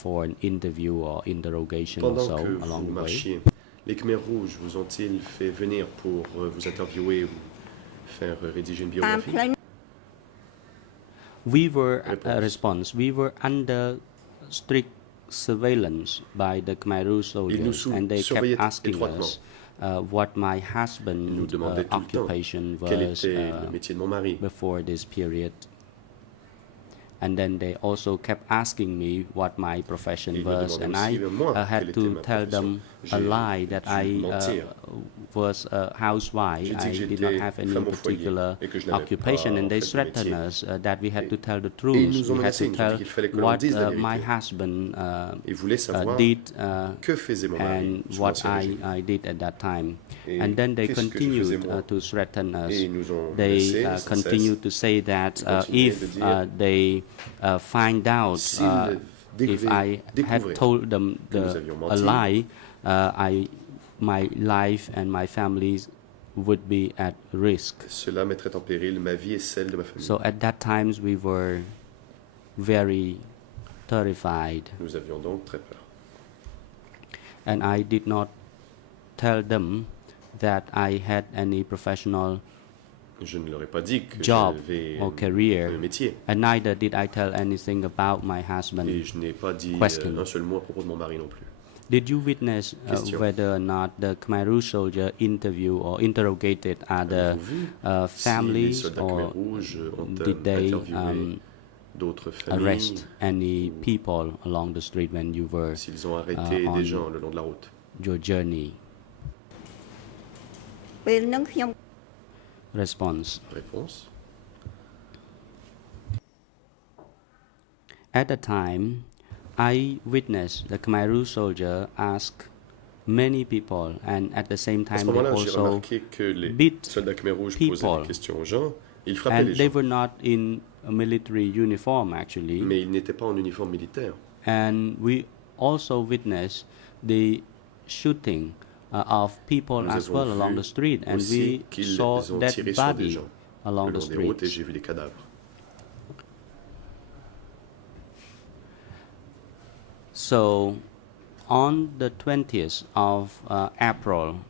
for an interview or interrogation or Pendant so que along vous the way. marchiez, les Khmer Rouges vous ont-ils fait venir pour vous interviewer ou faire rédiger une តាម biographie? ផ្លូវ We were Response. response. We were under strict surveillance by the Khmer Rouge soldiers, and they kept surveillaient asking étroitement. us what my Ils nous husband's demandaient tout le temps occupation quel was était le métier de mon mari. before this period. And then they also kept asking me what my profession Ils me was, and demandaient I aussi, moi, had quelle to était ma tell them profession. a J'ai lie that dû I mentir. was a housewife. J'ai dit I que did not j'étais have any femme au foyer particular et que je n'avais occupation, pas and they fait de threatened métier. us that we had to tell the Et ils truth. nous ont We had menacés, to ils nous ont tell dit qu'il fallait que l'on what dise la my vérité. husband Ils voulaient savoir did que faisait mon mari and sous what l'Ancien Régime. I did at that time. Et And then they qu'est-ce que je faisais, continued moi? to threaten us. Et ils nous ont They menacés sans cesse. continued to say that Ils continuaient if de dire, they find out if I had découvraient told them que nous avions a menti, lie, my life and my family's would be at risk. cela mettrait en péril ma vie et celle de ma famille. So at that times we were very terrified, Nous avions donc très peur. and I did not tell them that I had any professional Je ne leur ai pas dit que job j'avais or career, un métier. and neither did I tell anything about my Et husband. je n'ai pas dit Question. un seul mot à propos de mon mari non plus. Did you witness Question. whether or not the Khmer Rouge soldier interview or interrogated other Avez-vous vu si les families, soldats Khmer or Rouges ont did they interviewé d'autres familles, arrest any people along the street when you were s'ils ont arrêté on des gens le long de la route? your journey? ពេលហ្នឹងខ្ញុំ Response. Réponse. At the time, I witnessed the Khmer Rouge soldier ask many people, and at the same À ce time they moment-là, j'ai also remarqué que les beat soldats Khmer Rouges people. posaient des questions aux gens. Ils frappaient and les they gens, were not in a military uniform actually, mais ils n'étaient pas en uniforme militaire. and we also witnessed the shooting of people Nous as avons well along vu the street, and aussi we qu'ils saw ont dead tiré sur des body gens along le the long des routes et streets. j'ai vu des cadavres. So, on the 20th of April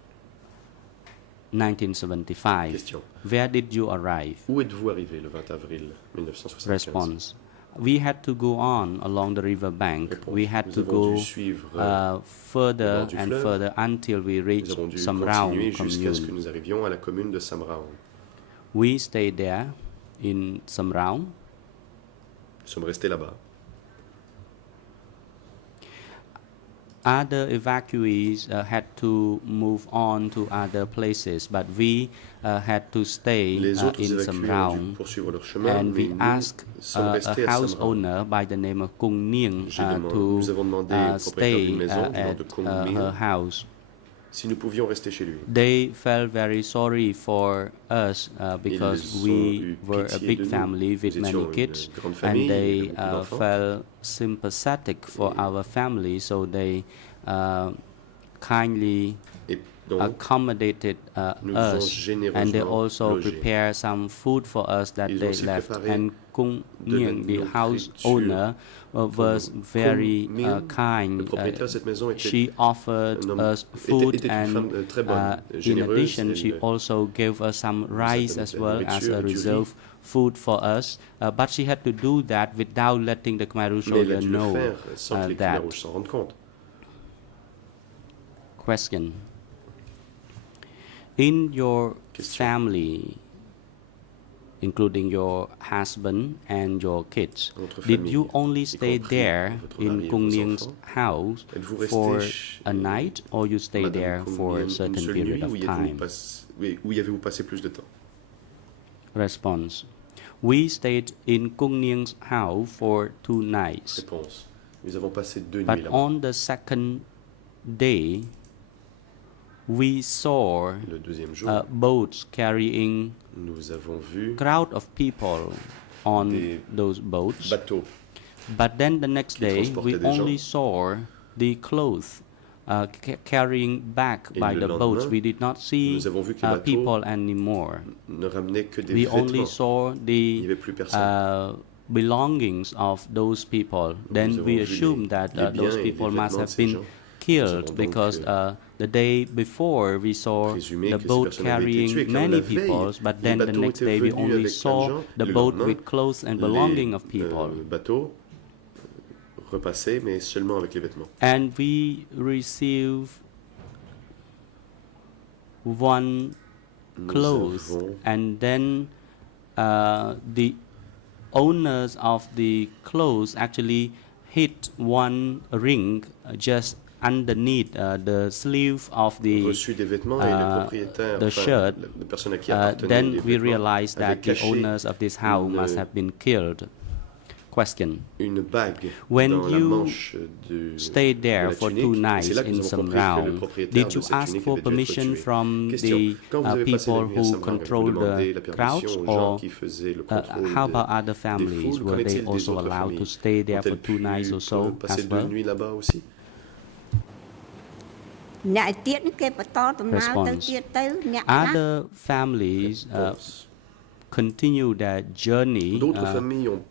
1975, Question. where did you arrive? Où êtes-vous arrivé le 20 avril 1975? Response. We had to go on along the river bank. Réponse. We had Nous to avons dû go suivre further bord du and fleuve. further until we nous reached avons dû Samraung continuer jusqu'à ce que commune. nous arrivions à la commune de Samraung. We stayed there in Samraung. Nous sommes restés là-bas. Other evacuees had to move on to other places, but we had to stay Les autres in évacués ont dû Samraung. poursuivre leur chemin, And mais we nous asked sommes a restés à house Samraung. owner by the name of Kung Ning Nous avons demandé au propriétaire stay d'une maison du nom at de Kung her Ning house. si nous pouvions rester chez lui. They felt very sorry for us because Ils ont we eu were a pitié big de nous. family with Nous many étions une kids, grande and famille, they beaucoup d'enfants. felt sympathetic for our family, so they kindly Et donc, accommodated nous ont us, and they généreusement also logés. prepared some food for us that Ils ont they aussi left. préparé And Kung de la Ning, the house nourriture owner, was Kung very Ning, le kind. propriétaire de cette maison était She offered un homme- us food, était une femme, and très bonne, in généreuse. addition, she Elle also gave us some rice donné as de la well as nourriture, a du riz. reserve food for us. But she had to do that without letting the Khmer Rouge Mais elle soldier a dû le know faire sans que les Khmer that. Rouges s'en rendent compte. Question. In your Question. family, including your husband and your kids, Votre did famille, you only y stay compris there votre mari in et Kung vos Ning's enfants? house Êtes-vous resté for chez a night, or you stay Madame there Kung for a Ning une certain seule period nuit, of ou y time? où y avez-vous passé plus de temps? Response. We stayed in Kung Ning's house for 2 nights. Réponse. Nous avons passé 2 nuits But là-bas. on the second day, we saw Le deuxième jour, boats carrying nous avons vu crowd of people on des those boats. bateaux. But then the next qui day, transportaient we des only gens. saw the clothes carrying back Et by le the boats. lendemain, We did not see nous avons vu que les bateaux people anymore. ne ramenaient que des We vêtements. only saw Il n'y the avait plus personne. belongings of those people. Then avons we vu assumed that les biens those et les people must vêtements de have ces been gens. killed avons donc, because the day before we saw présumé the que ces boat personnes avaient été tuées, carrying car many la veille, people, but les then the bateaux next étaient day we venus only avec plein de saw gens. the Le boat lendemain, with clothes and belonging of people. Le bateau repassait, mais seulement avec les vêtements. And we received one Nous clothes, avons and then the owners of the clothes actually hit one ring just underneath the sleeve of the reçu des vêtements et le propriétaire, the shirt. la personne à qui appartenaient Then les we vêtements realized avait that the caché owners of this house must have been killed. Question. une bague When dans la you manche stayed de there la for tunique, 2 et nights c'est là que in nous avons compris que le Samraung, propriétaire did de you cette ask tunique for avait dû être permission tué. from Question. the Quand vous avez passé la people nuit à who Samraung, avez-vous control demandé the la crowds, permission aux gens or qui faisaient le how contrôle about other des families? foules? Were Qu'en they est-il des also autres allowed familles? to stay there for Ont-elles 2 nights or pu so passer as 2 well? nuits là-bas aussi? អ្នកឯទៀតគេបន្តដំណើរទៅ Response. ទៀតទៅអ្នកខ្លះ Other families continue their journey D'autres familles ont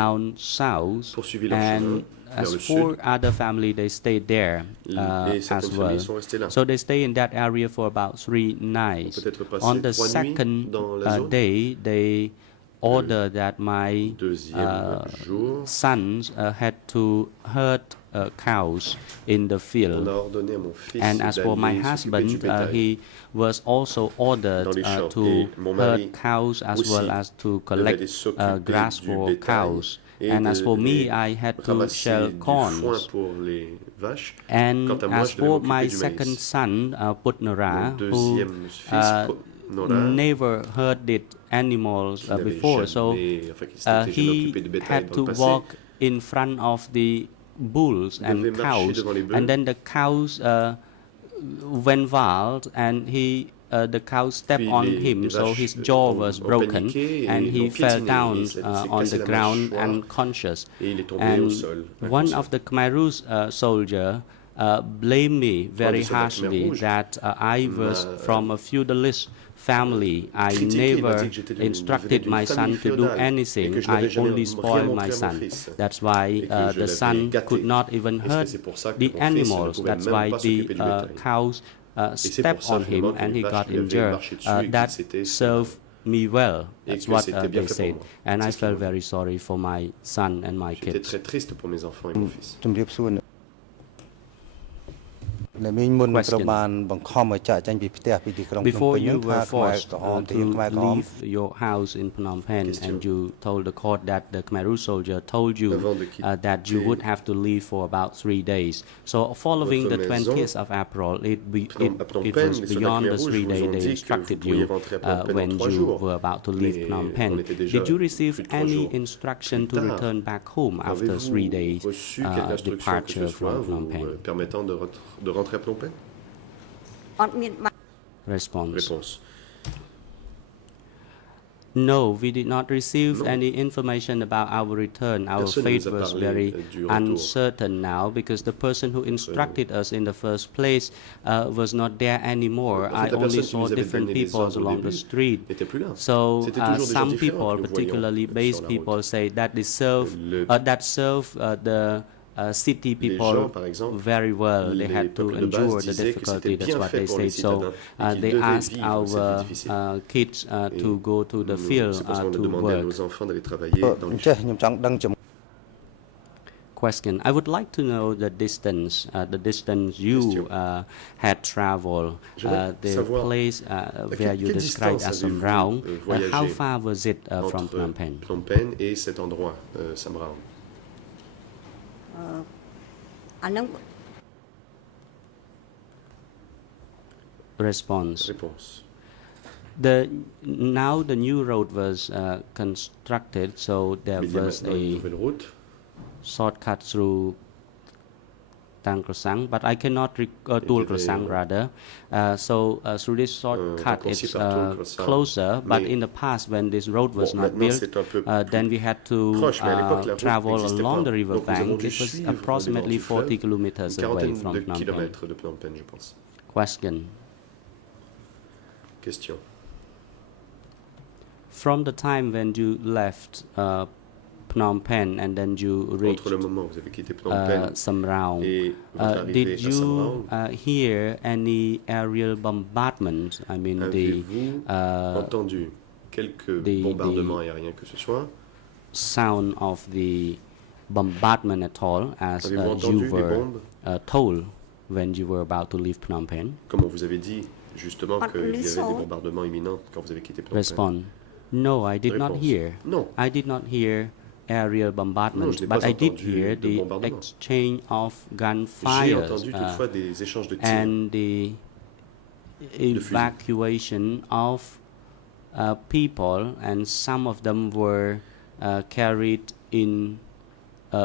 down south, poursuivi leur chemin and vers as le for sud. other family, they stayed there Et as certaines well. familles sont restées là. So they stay in that area for about 3 nights. peut-être passé On the 3 nuits second dans la zone. day, they ordered that my Deuxième jour, sons had to herd cows in the on field. a ordonné à mon fils And as for my d'aller s'occuper husband, du bétail. he was also ordered Dans les champs. to Et mon herd mari cows as aussi well as to devait collect aller s'occuper grass du for bétail cows. et And de as for me, les I had to ramasser shell du foin corns. pour les vaches. And Quant à moi, as je devais for m'occuper my du second maïs. son, Putnara, Mon who deuxième fils, Nora, never herded animals qui n'avait before, so jamais- enfin, qui s'était jamais he occupé de bétail had dans to le passé, walk in front of the bulls devait and marcher cows, devant les bœufs. and then the cows went wild, and he the cow stepped Puis on les him, so vaches, his jaw ont was broken, paniqué et and he l'ont fell piétiné, down et ça lui s'est on cassé the la ground mâchoire, unconscious. et il est tombé And au sol, one inconscient. of the Khmer Rouge soldier blamed me very soldats Khmer harshly Rouge that I was m'a, from a feudalist family. I critiqué, il m'a never dit que j'étais instructed d'une my famille son to do féodale et anything. que je I n'avais jamais only rien spoiled montré my à mon son. fils. That's why Et que je the l'avais son gâté. could not even Et hurt c'est pour ça que the mon fils ne animals. pouvait That's même why pas the s'occuper du bétail. cows Et c'est stepped pour ça on him finalement que and les he vaches got lui avaient injured. marché dessus et que That c'était served me well. et That's que what c'était bien they fait pour said. moi. And C'est I ce qu'ils felt m'ont dit. very sorry for my son and my J'étais kids. très triste pour mes enfants et mon fils. ជំរាបសួរអ្នកមីងមុន Question. ត្រូវបានបង្ខំឲ្យចាក់ចេញពីផ្ទះពីទីក្រុងភ្នំ Before ពេញ you ហ្នឹងថា were ខ្មែរ forced ក្រហម to ទាហានខ្មែរក្រហម leave your house in Phnom Penh, Question. and you told the court that the Khmer Rouge soldier told you Avant de quitter that you would have to leave for about 3 days. So following the Votre maison, 20th of April, it Phnom was Penh, les soldats beyond Khmer the Rouges 3 vous days ont they dit que instructed vous pourriez you rentrer à Phnom Penh when dans 3 you jours. were about to leave Mais Phnom on Penh. était déjà Did you receive plus de 3 any jours. instruction Plus to tard, return back home after 3 Avez-vous days reçu quelque instruction que departure ce soit from Phnom vous Penh? permettant de rentrer à Phnom Penh? អត់មានបាត់ Response. Réponse. No, we did not receive Non. any information about our return. Our Personne ne fate nous a was parlé, very du retour. uncertain now because the person who instructed us in the first place was not there anymore. En fait, I la only personne qui saw nous avait different donné les people ordres au along the début street. n'était plus là. So C'était toujours des gens some différents people, que nous voyions particularly sur base la people, route. say that they serve Le- the city people gens, par exemple, very well. They les had to peuples de base endure the disaient que difficulty. c'était That's bien what fait they pour les said. So citadins et qu'ils they devaient asked vivre cette vie our difficile. kids Et to go to the field c'est parce qu'on a to demandé à work. nos enfants d'aller travailler dans អ les ញ្ចេះខ្ញុំចង់ដឹងចំ Question. I would like to know the distance you had traveled, J'aimerais the savoir place where you quelle described distance as Samraung. avez-vous, voyagé How far was it from entre Phnom Penh? Phnom Penh et cet endroit, Samraung. អាហ្នឹង Response. Réponse. Now the new road was constructed, so there Mais il y a was maintenant une a nouvelle route. shortcut through Tang Krasang, but I cannot Tul Krasang rather. Through this shortcut, raccourci it's par Tul Krasang. closer. But Mais- in the past, when this road was Bon, not maintenant, built, c'est un peu then we had to proche, mais à l'époque, la route travel n'existait along pas. the river Donc, nous avons bank. dû It was suivre approximately le bord du 40 kilometers Une away quarantaine from de Phnom Penh. kilomètres de Phnom Penh, je pense. Question. Question. From the time when you left Phnom Penh and then you reached Entre le moment où vous avez quitté Phnom Penh Samraung, et votre arrivée did à you Samraung, hear any aerial bombardment? I mean, avez-vous uh, entendu quelques the- bombardements aériens que ce soit? sound of the bombardment at all, as Avez-vous you entendu les were bombes? told when you were about to leave Phnom Penh? Comme on vous avait dit justement Ah, qu'il y avait les des sons. bombardements imminents quand vous avez quitté Phnom Penh. Respond. No, I did not Réponse. hear. Non. I did not hear aerial bombardment, Non, je n'ai but pas I did entendu hear de the bombardement. exchange of J'ai gunfire entendu toutefois des échanges de tirs. and the evacuation of people, and some of them were carried in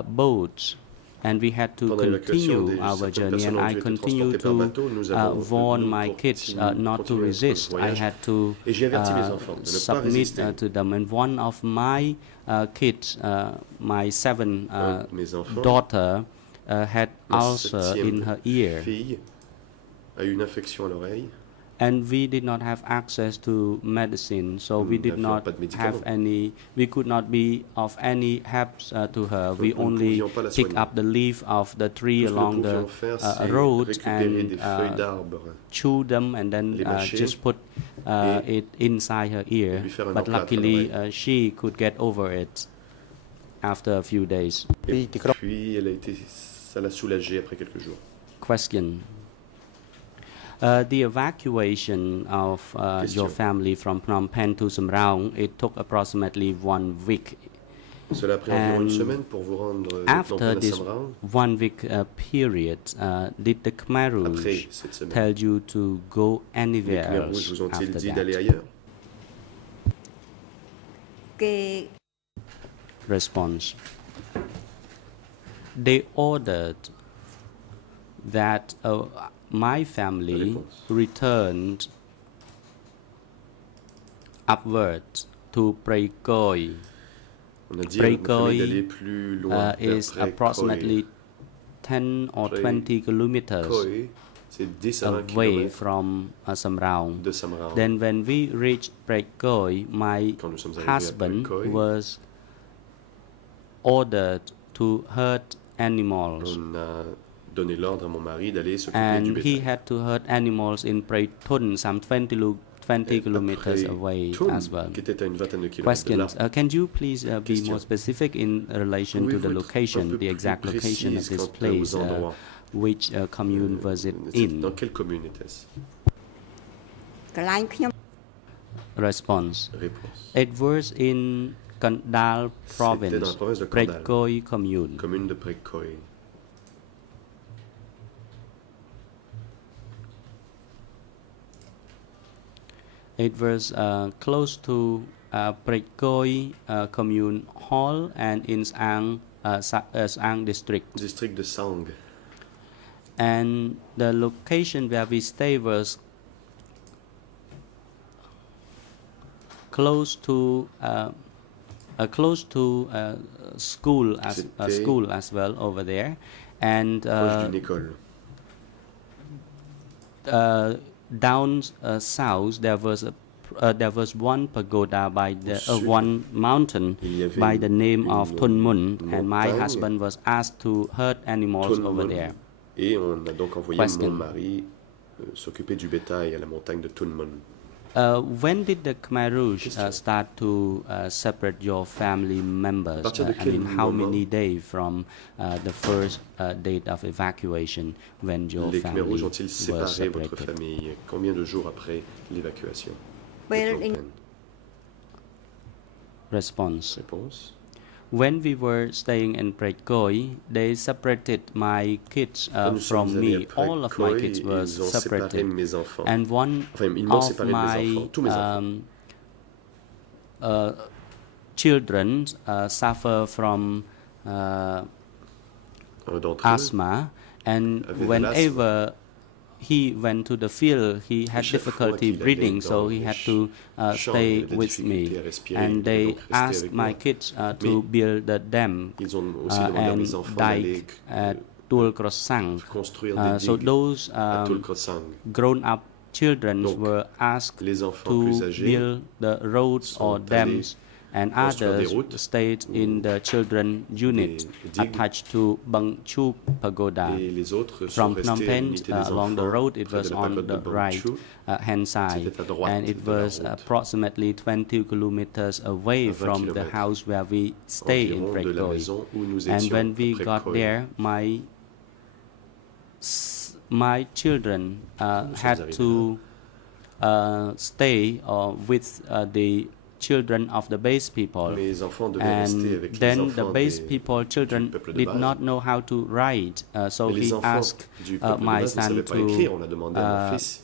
boats, and we had to Pendant l'évacuation, continue our certaines journey, personnes and ont I dû être continued transportées par to bateau. Nous avons warn nous my kids not to continué notre resist. I voyage. had to Et j'ai averti mes enfants de ne pas submit résister. to them, and one of my kids, my 7 Un de mes enfants, daughter, had ma ulcer in her septième ear, fille a eu une infection à l'oreille. and we did not have access to medicine, so we Nous did n'avions not pas de have médicaments. any. We could not be of any help to her. We nous ne only pouvions pas la picked soigner. up the leaf of the tree Tout ce que along nous the pouvions faire, c'est road récupérer and des feuilles d'arbres chew them and then les mâcher just put et it inside her ear. lui faire un But emplâtre à luckily, l'oreille. she could get over it after a few days. ពីទីក្រុង Puis ça l'a soulagée après quelques jours. Question. The evacuation of your Question. family from Phnom Penh to Samraung, it took approximately 1 week. Cela a pris environ une And semaine pour vous rendre de Phnom After Penh à this Samraung. 1 week period, did the Khmer Après Rouge cette semaine, tell you to go les anywhere Khmer else Rouges vous ont-ils after dit d'aller that? ailleurs? គេ Response. They ordered that my family Réponse. returned upwards to Prekoy. On a dit à notre famille d'aller Prekoy plus loin vers is approximately 10 or Prey- 20 kilometers Khoi, c'est 10 à 20 away kilomètres from Samraung. de Samraung. Then when we reached Prekoy, my Quand nous sommes arrivés à husband Prekoy, was ordered to hurt animals. on a donné l'ordre à mon mari d'aller s'occuper du And he bétail. had to hurt animals in Preytun, some 20 Et kilometers après away Thun, as well. qui était à une vingtaine de kilomètres de là. Questions. Can you please be Question. more specific in relation to Pouvez-vous the être un location, peu the exact plus location of précise this quant place? aux endroits? Which commune was it Dans in? quelle commune était-ce? កន្លែងខ្ញុំ Response. Réponse. It was in Kandal C'était dans la province, province de Kandal, Prekoy commune. commune de Prekoy. It was close to Prekoy commune hall and in Sang district. District de Sang. And the location where we stay was close to school as well over there, and Proche d'une école. down south there was one pagoda by the sud, one mountain il y avait by the name of une Thun Mun, and my montagne, husband was asked to hurt animals Thun over Mun. there. Et on a donc envoyé Question. mon mari s'occuper du bétail à la montagne de Tunmun. When did the Khmer Rouge start to separate your family members? partir de I quel mean, how moment many days from the first date of evacuation when your Les Khmer family Rouges was ont-ils séparé votre separated? famille? Combien de jours après l'évacuation? ពេល de Phnom Penh? Response. Réponse. When we were staying in Prekoy, they separated my kids Quand nous sommes from allés me. à All of my Prekoy, kids were ils ont séparé separated. mes enfants. And one Enfin, ils m'ont of séparé de mes my enfants, tous mes enfants. children suffer from Un d'entre eux, asthma, and avait de whenever he went to the field, he had chaque fois difficulty qu'il allait breathing, dans so he les had to champs, stay il avait with me. difficulté à respirer, il And devait they donc rester asked avec my moi. kids to Mais build the dam ils ont aussi demandé à and mes enfants d'aller dike at Tul Krosang. construire des So digues those à Tulkrosang. grown-up children Donc, were asked Les enfants to plus âgés build the roads sont or allés dams, and construire des others routes stayed in the children unit digues. attached to Bang Chuk Pagoda. et les autres sont From Phnom restés à Penh l'unité des along the enfants road, it près was de la on pagode de the right Bangchu. hand side, C'était à droite and it de la was route. approximately 20 kilometers away À 20 from the kilomètres house where we stay in environ de la Prekoy. maison où nous And étions when we à got Prekoy. there, my children had arrivés to stay with the children of the base people. Mes enfants devaient rester And avec les then the enfants base des, people children du peuple de did base. not know how to write, so Mais les he enfants asked du peuple de my base ne son savaient pas écrire. to On a demandé à mon fils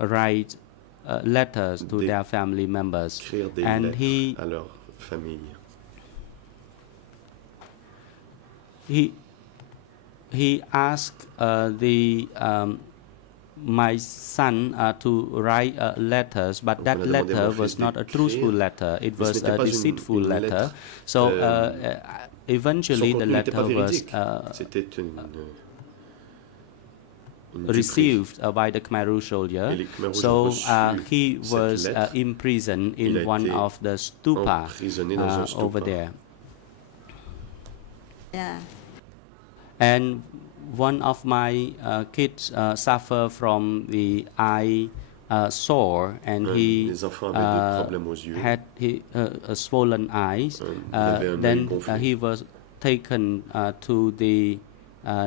write letters to Des- their family members, d'écrire des and lettres he à leur famille. he asked my son to write letters, but Donc, that on a demandé à letter mon was fils not a d'écrire, truthful letter. It mais ce was n'était a pas deceitful une letter. lettre, So Son eventually the contenu n'était pas letter was véridique. C'était une duperie. received by the Khmer Rouge Et soldier. les Khmer Rouges So ont reçu he cette was lettre. imprisoned Il in a one été of the stupa emprisonné dans un stupa. over there. ចា And one of my kids suffer from the eye sore, and he les enfants avaient des problèmes aux yeux. had swollen eyes. Il avait un œil Then gonflé. he was taken to the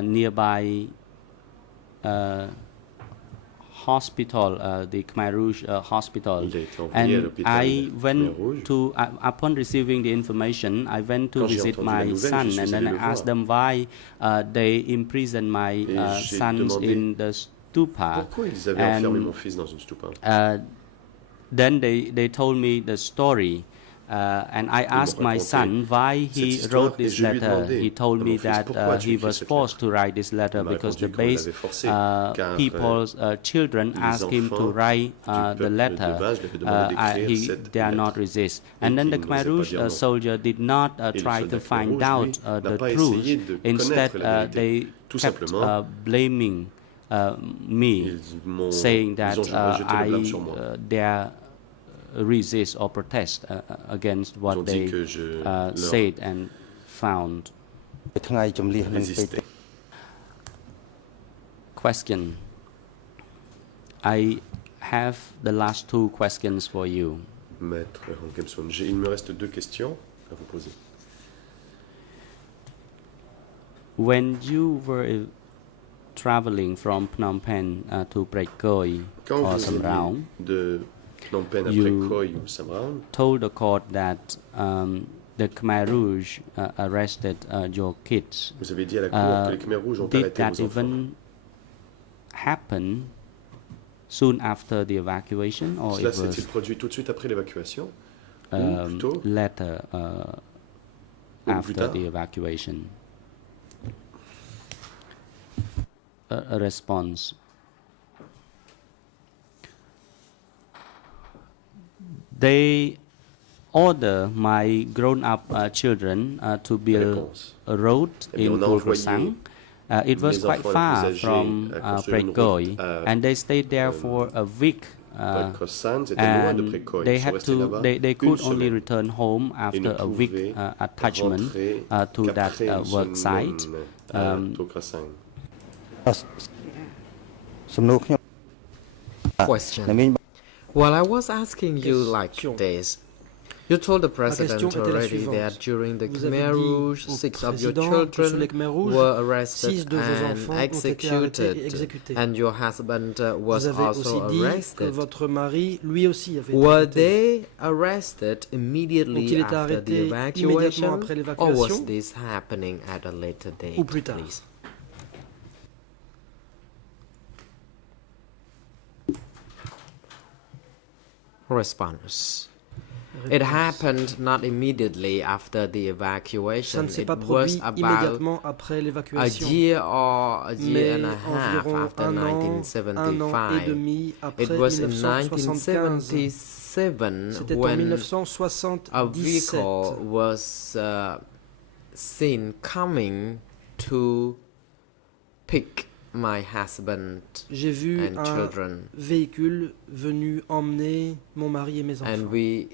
nearby hospital, the Khmer Rouge hospital. Il a été envoyé à And l'hôpital I Khmer went Rouge. to, upon receiving the information, I went to Quand j'ai visit entendu la my nouvelle, son, je suis and then allé I le asked voir. them why they imprisoned my Et j'ai sons demandé in the stupa. Pourquoi ils avaient enfermé And mon fils dans une stupa? then they told me the story And I asked my son why he cette wrote histoire et this je lui ai letter. demandé He told à me mon fils, that pourquoi as-tu he écrit was cette forced lettre? to write this letter Il m'a because the répondu qu'on base l'avait forcé, car, people's children les asked him to enfants write du the peuple de letter. base lui avaient demandé d'écrire He cette dare not lettre. resist. Et And then the qu'il n'osait Khmer pas Rouge dire non. soldier did not Et le try soldat to Khmer find Rouge, out lui, n'a the pas truth. essayé de Instead, connaître la vérité. they Tout kept simplement, blaming me, ils saying that ont rejeté le blâme I sur moi. dare resist or protest against Ils what ont dit they que je said and found. ថ្ងៃជំនះនឹងពេក résistais. Question. I have the last two questions for you. Maître Hankemson, il me reste 2 questions à vous poser. When you were traveling from Phnom Penh to Prek Koi Quand or vous Sam Rao, alliez de Phnom Penh à You- Prek Koi ou Samraon, told the court that the Khmer Rouge arrested your kids. vous avez dit à la cour que les Khmer Rouges ont Did arrêté that vos enfants. even happen soon after the evacuation, or Cela it s'est-il was produit tout de suite après l'évacuation ou plutôt later plus after tard? the evacuation? A response. They order my grown-up children to build Réponse. a road Eh bien, in on a Khor envoyé Krasang. It was les quite enfants les far plus âgés from à construire Prek une Koi, route à, and they stayed there for a week. Prek Khosan, c'était loin de And Prek Koi. they Ils sont had restés to, là-bas they une could only semaine. return home Ils ne after a week pouvaient attachment rentrer to that qu'après une work semaine site. à Tok Krasang. សំណួរខ្ញុំ Question. អ្នកមីង Well, I was asking you like Question. this. You told the question president était la already suivante. that during the Vous avez Khmer dit Rouge, au 6 of your président que sous les children Khmer Rouges, were 6 arrested de vos and enfants ont été arrêtés et executed, exécutés. and your husband was Vous avez also aussi dit que arrested. votre mari, lui aussi, avait été Were arrêté. they arrested immediately Ont-ils été after the arrêtés evacuation, immédiatement après or l'évacuation was this happening at a later date? ou plus tard? Please? Response. It happened not immediately after the Ça evacuation. ne s'est It pas was produit about immédiatement après a l'évacuation, year or a year and mais a half environ after un an et 1975. demi après It was in 1975. 1977 C'était en when a 1977 vehicle was seen coming to pick my husband j'ai vu and un children, véhicule venu emmener mon mari et mes enfants. and we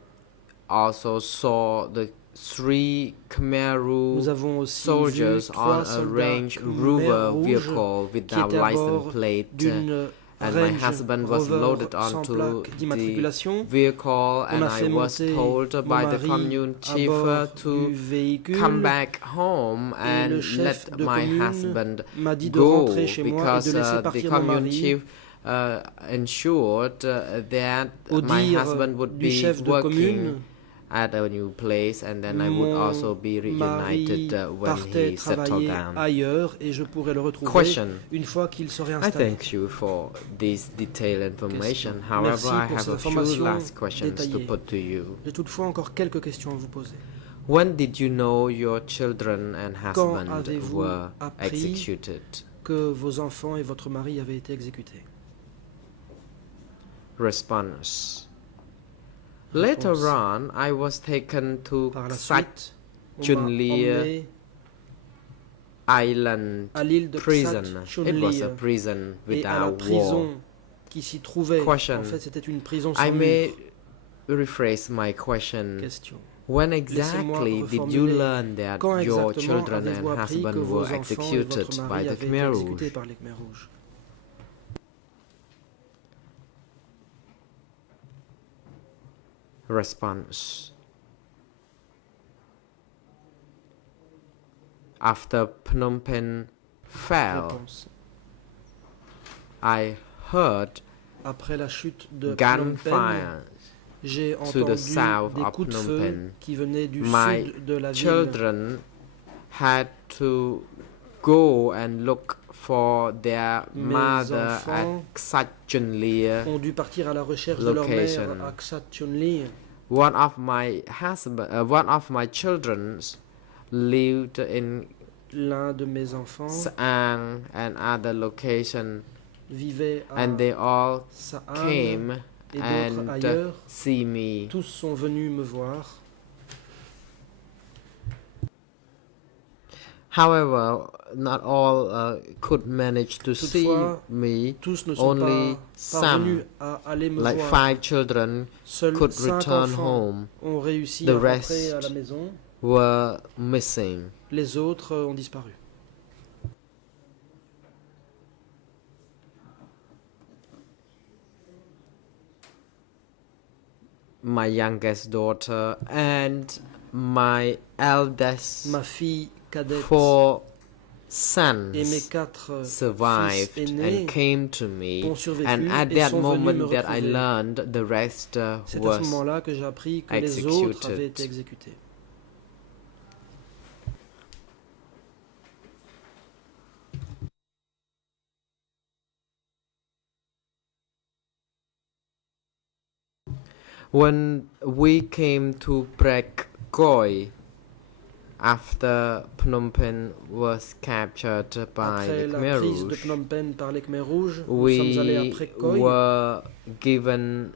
also saw the 3 Khmer Nous Rouge avons aussi soldiers vu on 3 a soldats Range Khmer Rover rouges vehicle qui without étaient à license bord plate, d'une and my Range husband was Rover loaded sans onto plaque the d'immatriculation. vehicle, On and a I fait was monter told mon by the mari commune à chief bord to du véhicule come back home et le and chef let de my commune husband m'a dit de go, rentrer chez moi et because de laisser the partir mon commune mari. chief ensured that Au my dire husband would du be chef de working commune, at a new place, and then I would mon also be mari reunited when partait he settled travailler down. ailleurs et je pourrais le retrouver Question. une fois qu'il serait I installé. thank you for this detailed information. Question. However, Merci I pour have ces a few informations last questions to détaillées. put to you. J'ai toutefois encore quelques questions à vous poser. When did you know your children and Quand husband avez-vous were appris executed? que vos enfants et votre mari avaient été exécutés? Response. Later Réponse. on, I was taken to Par la Ksat suite, on m'a Chunli emmené Island à l'île de prison. Ksat It was Chunli a prison et à la without prison wall. qui s'y trouvait. Question. En fait, c'était une prison I sans may mur. rephrase my question. Question. When Laissez-moi exactly did you reformuler. learn that Quand your exactement children avez-vous and appris que husband vos were enfants et executed votre by mari the avaient été Khmer exécutés Rouge? par les Khmer Rouges? Response. After Phnom Penh fell, Réponse. I heard Après la chute de Phnom Penh, gunfire j'ai to the entendu south des of coups de Phnom feu Penh. qui venaient du My sud de la ville. children had to go and look for their Mes mother at enfants Ksat Chunli ont dû partir à la recherche de leur location. mère à Ksat Chunli one of my children lived in L'un de mes enfants Saang and other location, vivait à and they all Saang came et d'autres and ailleurs. see me. Tous sont venus me voir. However, not all could manage to see Toutefois, me. Tous ne sont Only pas parvenus some, à aller me like voir. 5 children, Seuls could 5 return enfants home, ont réussi The à rentrer rest à la maison. were missing. Les autres ont disparu. My youngest daughter and my eldest Ma fille cadette 4 et mes sons 4 fils survived aînés and came to me, ont survécu and at et that sont venus moment me that I retrouver. learned the rest C'est à ce was moment-là que j'ai appris que les autres avaient été executed. exécutés. When we came to Prek Koi after Phnom Penh was captured by Après the la Khmer prise de Rouge, Phnom Penh par les Khmer Rouges, nous sommes allés à we Prek Koi. were given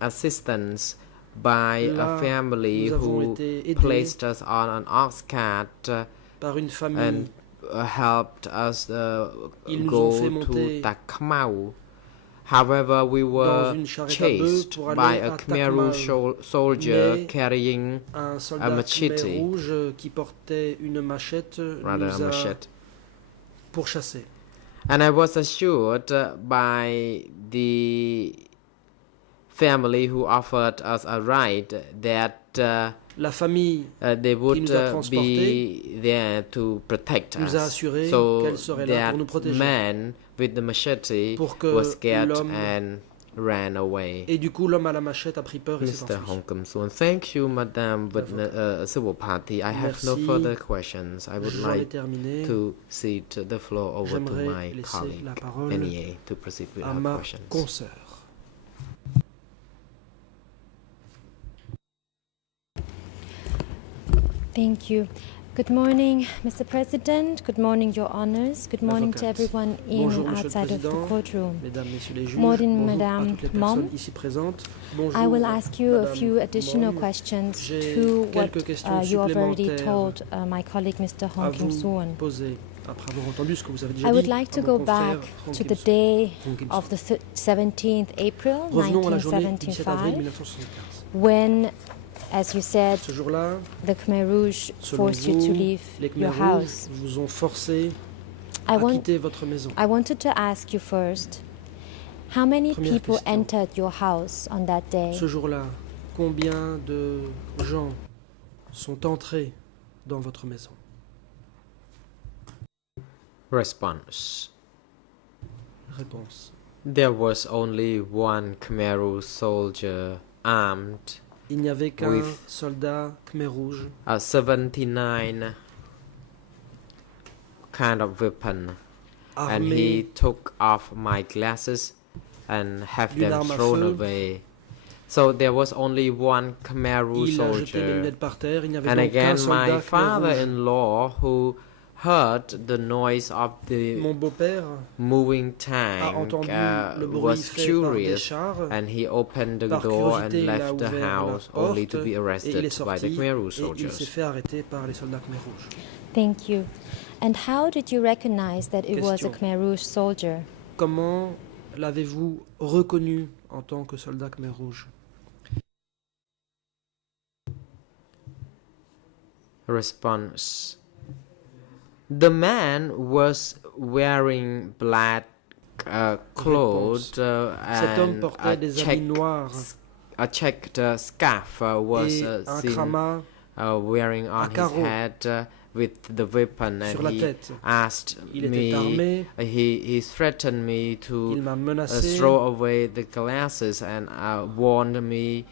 assistance by Là, a family nous avons who été aidés placed us on an ox cart par une famille. and helped us Ils nous ont go fait to monter Takmau. However, we dans were une charrette à bœufs chased pour aller by à a Khmer Rouge Takmau. soldier Mais carrying Un a soldat machete. Khmer Rouge qui portait une machette rather a nous a machete. pourchassés. And I was assured by the family who offered us a ride that La famille they would nous a be there to protect nous a us. assuré So qu'elle serait là that pour nous protéger. man with the machete Pour que was scared l'homme- and ran away. Et du coup, l'homme à la machette a pris peur et s'est Mr. enfui. Hong Kim Soon, thank you, Madam Civil Party. I have no Merci. further questions. I would J'en ai like terminé. to cede the floor over to J'aimerais my laisser colleague la parole NEA to proceed with à our ma questions. consoeur. Thank you. Good morning, Mr. President. Good morning, Your Honors. Good morning to L'avocate. everyone in Bonjour, and Monsieur le outside of the Président, courtroom. Mesdames, Messieurs les juges, Morning, bonjour à Madame toutes les Mom. personnes ici présentes. Bonjour, I will ask you a Madame few additional Mom. questions J'ai to what quelques questions you have already supplémentaires told my colleague, Mr. à Hong Kim vous Soon. poser après avoir entendu ce que vous avez déjà I would dit like to à go mon confrère back Hong to Kim the Soon. day Hong Kim of Soon. the 17th April Revenons à la journée du 17 avril 1975, 1975. when, as you said, Ce jour-là, the Khmer Rouge selon forced you to vous, leave les your Khmer Rouges house. vous ont forcé I à want quitter votre maison. I wanted to ask you first, how many Première people question. entered your house on that day? Ce jour-là, combien de gens sont entrés dans votre maison? Response. Réponse. There was only one Khmer Rouge soldier armed, Il n'y avait qu'un With- soldat Khmer Rouge a 79 kind of weapon, and he armé took off my glasses and have d'une them arme à thrown feu. away. So there was only one Khmer Rouge Il a jeté les soldier. lunettes par terre. Il n'y avait And donc qu'un again, soldat my Khmer Rouge. father-in-law, who heard the noise of the Mon beau-père moving a tank, entendu le bruit was fait par des curious, chars. and he opened the Par door curiosité, and il a left the ouvert la house only to porte be et il est arrested by the sorti Khmer Rouge et il s'est soldiers. fait arrêter par les soldats Khmer Rouges. Thank you. And how did you recognize that it was a Question. Khmer Rouge soldier? Comment l'avez-vous reconnu en tant que soldat Khmer Rouge? Response. The man was wearing black clothes Cet homme and portait des habits noirs a checked scarf was et un seen cramat wearing on his carreaux head with the weapon, sur and la he tête. asked Il était me, armé, he threatened me il to m'a menacé, throw away the glasses and warned me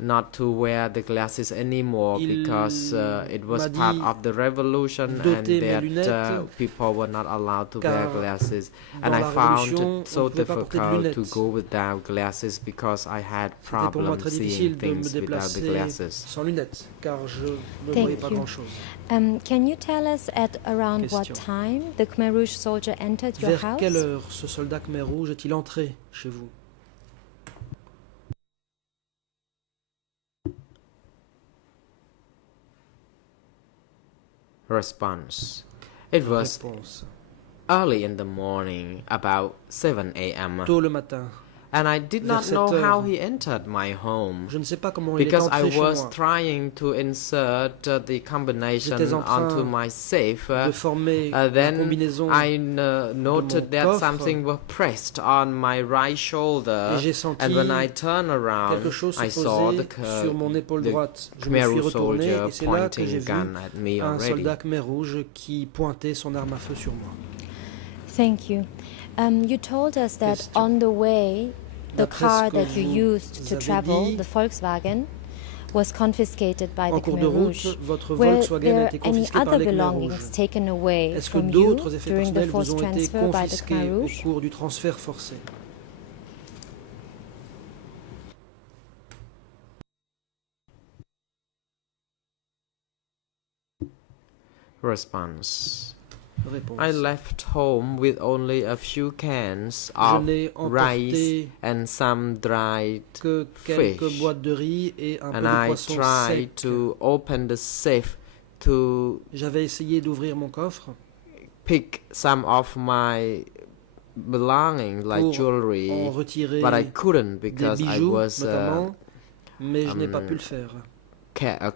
not to wear the glasses anymore Il because it was m'a part dit of the revolution and d'ôter mes that lunettes, people were not allowed to wear car glasses. dans And I la found Révolution, it so on ne pouvait pas porter de difficult to lunettes. go without glasses because I had C'était pour moi problems très seeing difficile de me things without the déplacer glasses. sans lunettes, car je ne Thank voyais pas you. grand-chose. Can you tell us at around what Question. time the Khmer Rouge soldier entered your Vers house? quelle heure ce soldat Khmer Rouge est-il entré chez vous? Response. It was Réponse. early in the morning, about 7 a.m. Tôt le matin. And I did not Vers know 7 how heures. he entered my home Je ne sais pas comment il est because I entré chez was moi. trying to insert the combination J'étais en train onto my safe. De former la Then combinaison I noted that coffre. something was pressed on my right shoulder, et j'ai senti and when I turned around, quelque chose I se saw poser sur mon épaule droite. Je me Khmer suis Rouge retourné soldier et c'est là que pointing j'ai vu gun at me un already. soldat Khmer Rouge qui pointait son arme à feu sur moi. Thank you. You told us that Question. on the way, the D'après car ce que that you vous used to avez travel, dit, the Volkswagen, was confiscated by En the cours de Khmer route, Rouge. votre Were Volkswagen a there été any confisqué par other les Khmer belongings Rouges. taken away Est-ce que from you d'autres effets during the personnels forced vous ont été transfer by the Khmer confisqués au Rouge? cours du transfert forcé? Response. Réponse. I left home with only a few cans Je of n'ai rice emporté and some dried que quelques fish. boîtes de riz et un peu And de I poisson tried sec. to open the safe to J'avais essayé d'ouvrir mon coffre pick some of my belongings like pour jewelry, en retirer but I couldn't des because I bijoux was notamment, mais je n'ai pas pu le faire.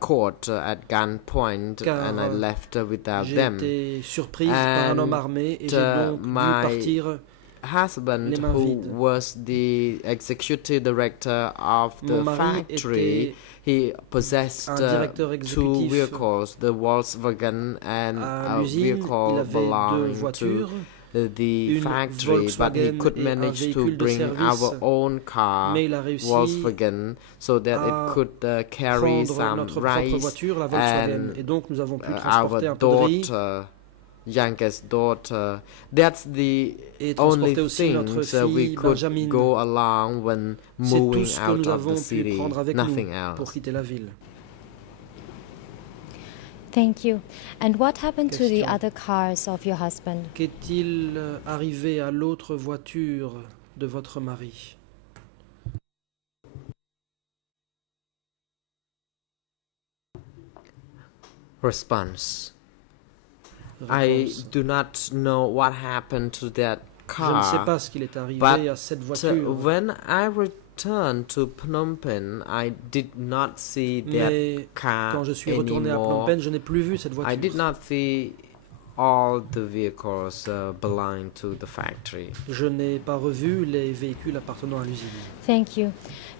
caught at gunpoint Car and I left without J'ai them. été surprise par un homme armé et j'ai donc dû my partir. Husband, les mains who vides. was the executive director of the Mon mari factory, he possessed un directeur two exécutif vehicles, the Volkswagen and à a l'usine. Il vehicle avait deux belonging voitures, to the une factory, but he Volkswagen could et un manage to véhicule de bring service, our own car, mais il a réussi Volkswagen, so that à it could carry prendre some notre propre rice. voiture, la Volkswagen, and et donc nous avons pu our transporter un peu de riz daughter, youngest daughter, that's the et only transporter aussi notre things we fille could Benjamin. go along when C'est tout moving ce que out nous of avons the pu city, prendre avec nothing nous pour else. quitter la ville. Thank you. And what happened to the Question. other cars of your husband? Qu'est-il arrivé à l'autre voiture de votre mari? Response. I Réponse. do not know what happened to that Je ne sais car, pas ce qu'il est arrivé but à cette voiture, when I returned to Phnom Penh, I did not see that mais car quand je suis retourné à Phnom anymore. Penh, je n'ai plus vu cette I voiture. did not see all the vehicles belonging to the factory. Je n'ai pas revu les véhicules appartenant à l'usine. Thank you.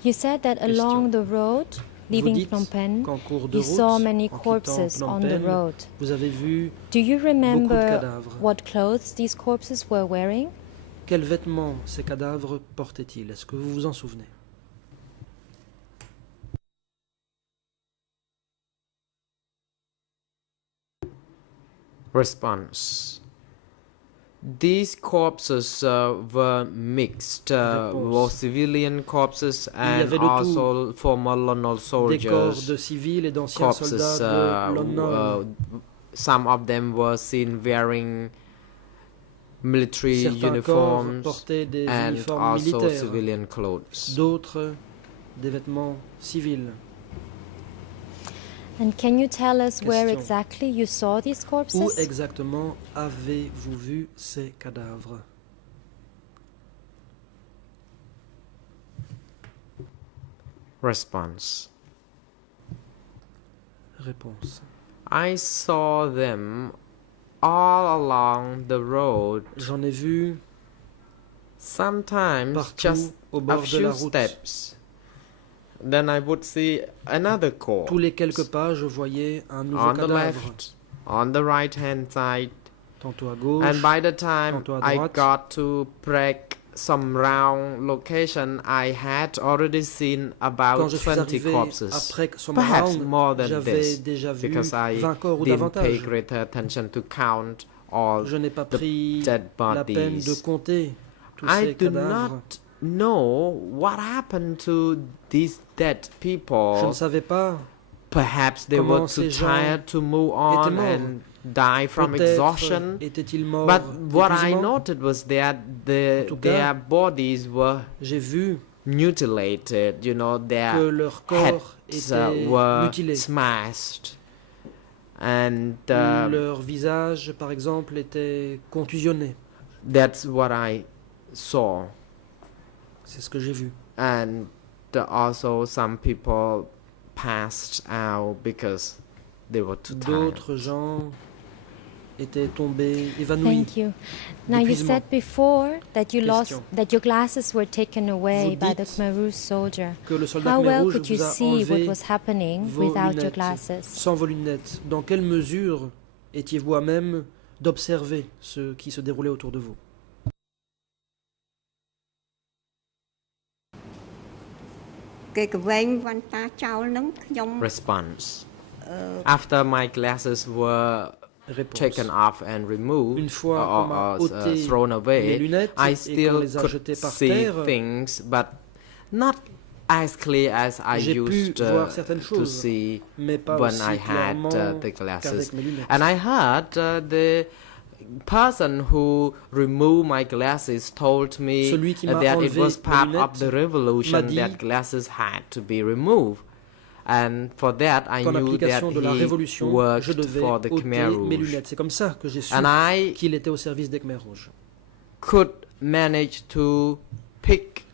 You said that Question. along the road, Vous leaving dites Phnom Penh, qu'en cours de you saw route, many en quittant corpses Phnom on the Penh, road. vous avez vu Do you beaucoup de remember cadavres. what clothes these corpses were wearing? Quels vêtements ces cadavres portaient-ils? Est-ce que vous vous en souvenez? Response. These corpses were mixed, were civilian corpses and avait de also former Lon Nol Des corps soldiers. de civils et d'anciens Corpses, soldats de Lon Nol. some of them were seen wearing military Certains corps uniforms portaient des and uniformes also militaires, civilian clothes. d'autres des vêtements civils. And can you tell us where Question. exactly you saw these Où corpses? exactement avez-vous vu ces cadavres? Response. Réponse. I saw them all along the road, J'en ai vu sometimes partout just au a bord de la few route. steps. Then I would see another corpse Tous les quelques pas, je voyais un nouveau on the cadavre, left, on the right hand side, tantôt à gauche, and by the time tantôt à I droite. got to break some round location, I had already seen Quand about je suis 20 arrivé corpses, après son perhaps round, more than j'avais this, déjà vu because I 20 corps ou didn't pay davantage. greater attention to count all Je n'ai pas the pris dead la peine de bodies. compter tous I ces do cadavres. not know what happened to these dead Je ne people. savais pas. Perhaps they comment were too ces gens tired to move on morts. and die from Peut-être exhaustion. étaient-ils morts But what I d'épuisement. noted was that En tout cas, their bodies were J'ai vu mutilated, you know, que their leur corps heads était were mutilé. smashed. And Leur visage, par exemple, était contusionné. that's what I saw. C'est ce que j'ai vu. And also some people passed out because they were too tired. D'autres gens étaient tombés évanouis. Thank you. Now you D'épuisement. said before that you lost, Question. that your glasses were taken away Vous by the dites Khmer Rouge soldier. Que le soldat How Khmer well Rouge could you vous a see what enlevé was happening vos without your lunettes, glasses? sans vos lunettes. Dans quelle mesure étiez-vous à même d'observer ce qui se déroulait autour de vous? Cái cái vén văn ta trao nắng nhom Response. After my glasses were Réponse. taken off and removed Une fois qu'on m'a or ôté thrown les away, lunettes I et qu'on still les a could jetées par see terre, things, but not as clear as I j'ai pu used voir certaines to choses, see mais pas when aussi I had clairement the glasses. qu'avec mes lunettes. And I heard the person who removed my glasses told me Celui qui m'a that it enlevé was mes part of lunettes the revolution m'a dit that glasses had to be removed. And for that, I qu'en knew that application de la he révolution, je worked devais for the Khmer ôter mes Rouge. lunettes. C'est comme ça que j'ai su And I qu'il était au service des Khmer Rouges. could manage to pick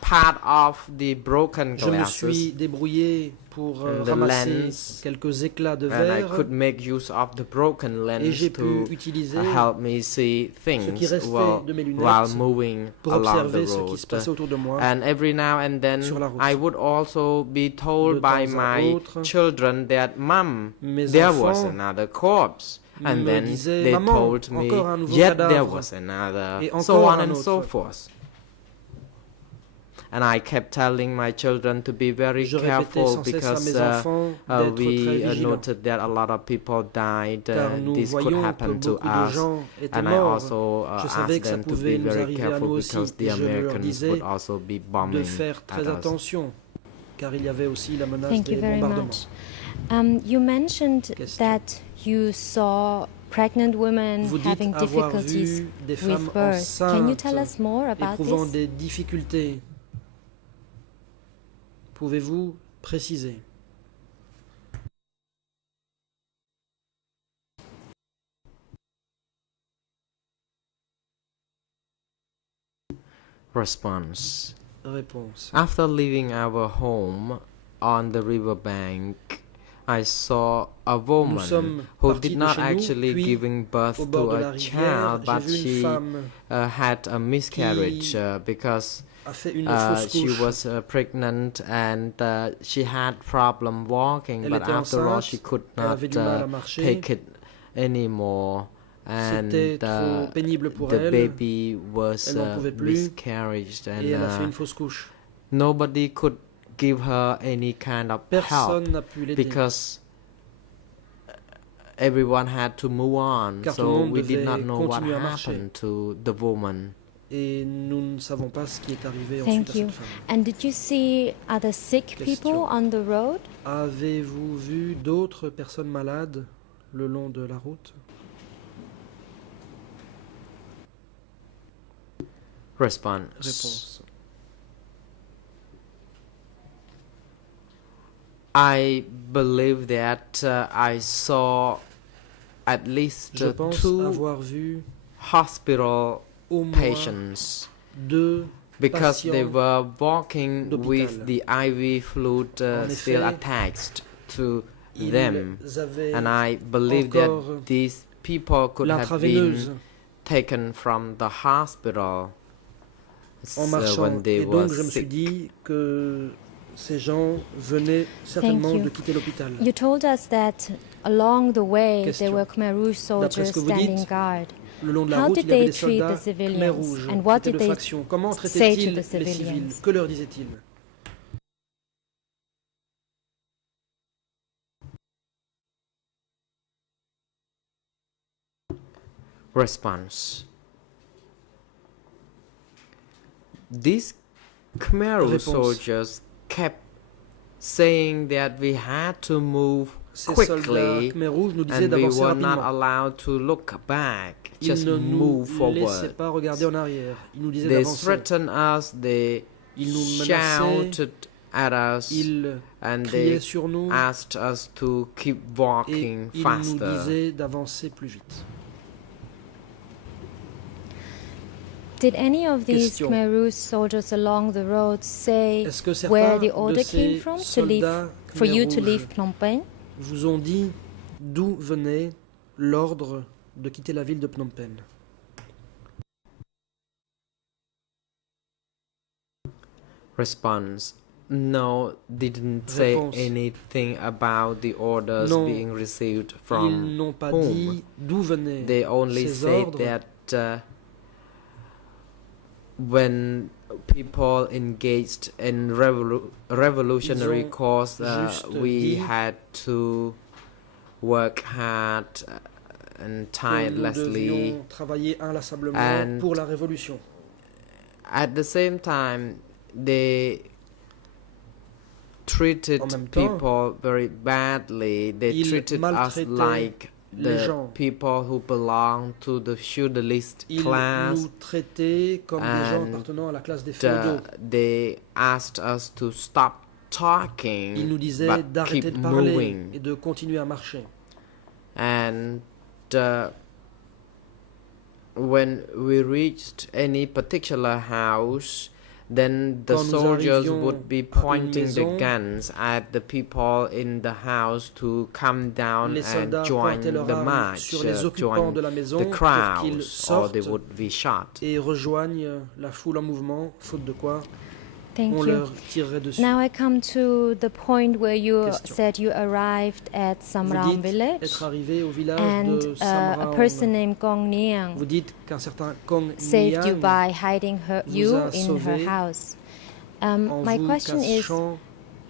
part of the broken Je me glasses, suis débrouillé pour And the ramasser lens, quelques éclats de and I verre could make use of the broken et lens j'ai pu to utiliser help me see ce things qui restait while, de mes while lunettes moving pour along the observer ce qui se road. passait autour de moi. And every now and then, Sur la route. I would also be told De by temps à my autre, children that, Mom, mes there was enfants another corpse. And me then disaient, they Maman, told me, encore un nouveau yet there cadavre. was another, Et so encore on un and so autre. forth. And I kept telling my children to be very Je répétais careful sans cesse à because mes enfants d'être très we vigilants, noted that a lot of people died. car nous This could voyons que happen to beaucoup de us. gens étaient And I morts. also Je savais asked que ça them to be pouvait nous very arriver à careful nous aussi. because the Et je leur Americans disais would also be de bombing faire at très us. attention, car il y avait aussi la menace Thank des you very bombardements. much. You mentioned Question. that you saw pregnant women Vous dites having avoir difficulties vu des femmes with birth. Can you tell enceintes us more about éprouvant this? des difficultés. Pouvez-vous préciser? Response. Réponse. After leaving our home on the riverbank, I saw a Nous woman sommes who partis did de not chez nous, actually puis giving birth au bord to de la a rivière, child, j'ai but vu une she femme had a miscarriage because a fait une fausse she couche. was pregnant and she had problem walking, Elle but était after all enceinte, she could elle not avait du mal à marcher. take it anymore. And C'était trop pénible pour the elle. baby was Elle n'en pouvait plus. miscarried and Et elle a fait une fausse couche. nobody could give her any kind of help Personne n'a pu l'aider. because everyone had to move on, Car tout le so monde we did devait not know what continuer à marcher. happened to the woman. Et nous ne savons pas ce qui est arrivé ensuite Thank à you. cette femme. And did you see other sick Question. people on the road? Avez-vous vu d'autres personnes malades le long de la route? Response. Réponse. I believe that I saw at least Je pense two avoir vu hospital au moins patients deux because they patients were walking d'hôpital. with the IV fluid En still effet, attached to ils them. avaient And I believe encore that these people could have l'intraveineuse been taken from the hospital en when marchant. they Et were donc je me suis sick. dit que Ces gens venaient certainement you. de quitter l'hôpital. You told us that along the way Question. there were Khmer Rouge soldiers ce que vous standing dites, guard. Le long de la How route, did il y avait they des treat soldats the civilians? Khmer rouges, And what qui étaient did de they faction. Comment say to traitaient-ils the les civilians? civils? Que leur disaient-ils? Response. These Khmer Rouge Réponse. soldiers kept saying that we had to move Ces soldats quickly Khmer rouges nous disaient and we d'avancer were not rapidement. allowed to look back, Ils just ne move nous laissaient forward. pas regarder en arrière. Ils nous disaient They d'avancer. threatened us, they Ils nous menaçaient, shouted at us, ils and criaient they sur nous asked us to keep et walking ils nous faster. disaient d'avancer plus vite. Did any of these Question. Khmer Rouge soldiers along the road say Est-ce que where certains the de order came ces from soldats for Khmer you to rouges leave Phnom Penh? vous ont dit d'où venait l'ordre de quitter la ville de Phnom Penh? Response. No, didn't say Réponse. anything about the orders Non, being received Ils from n'ont pas whom. dit d'où venaient They only ces said ordres. that when people engaged in revolutionary Ils ont cause, juste we dit had to work hard and que nous tirelessly. devions travailler inlassablement and- pour la révolution. At the same time, they treated En même temps, people very badly. They ils treated us maltraitaient like les the gens. people who belong to the feudalist Ils class. nous traitaient comme des gens and, appartenant à la classe des féodaux. They asked us to stop talking, Ils nous disaient but d'arrêter keep de parler moving. et de continuer à marcher. And when we reached any particular house, then the Quand nous soldiers arrivions would be à une pointing the maison, guns at the people in the house to come down Les and soldats join pointaient leur the arme march, sur les occupants join de la maison the pour qu'ils crowds, or sortent they would be shot. et rejoignent la foule en mouvement, faute de quoi Thank on you. leur tirerait dessus. Now I come to the point where you Question. said you arrived at Vous Samram dites village être arrivé au village and de a Samram. person named Gong Niang Vous dites qu'un certain Kong saved you Niang, by hiding vous you a in her sauvé house. en My vous question is, cachant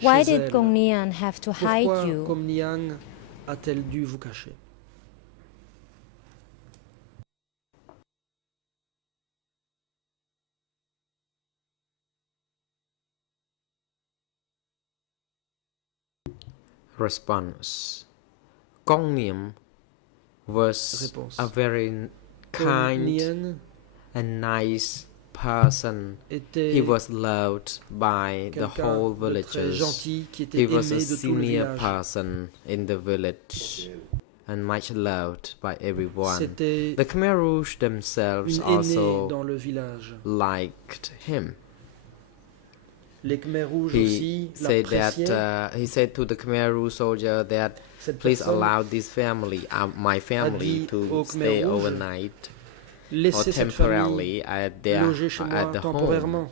why chez did elle. Gong Niang have to hide Pourquoi you? Kong Niang a-t-elle dû vous cacher? Response. Kong Niam was Réponse. a very Kong kind Niang and nice person. était He was loved by the quelqu'un whole de très villagers. gentil qui était He aimé was a de tout le senior village. person in the village and much loved by everyone. C'était The Khmer Rouge themselves une aînée also dans le village. liked him. Les Khmer rouges He aussi said l'appréciaient. that he said to the Khmer Rouge soldier that Cette please personne allow this family, my family, dit to aux Khmer stay Rouges, overnight or laissez cette famille temporarily at their loger chez moi at the home. temporairement.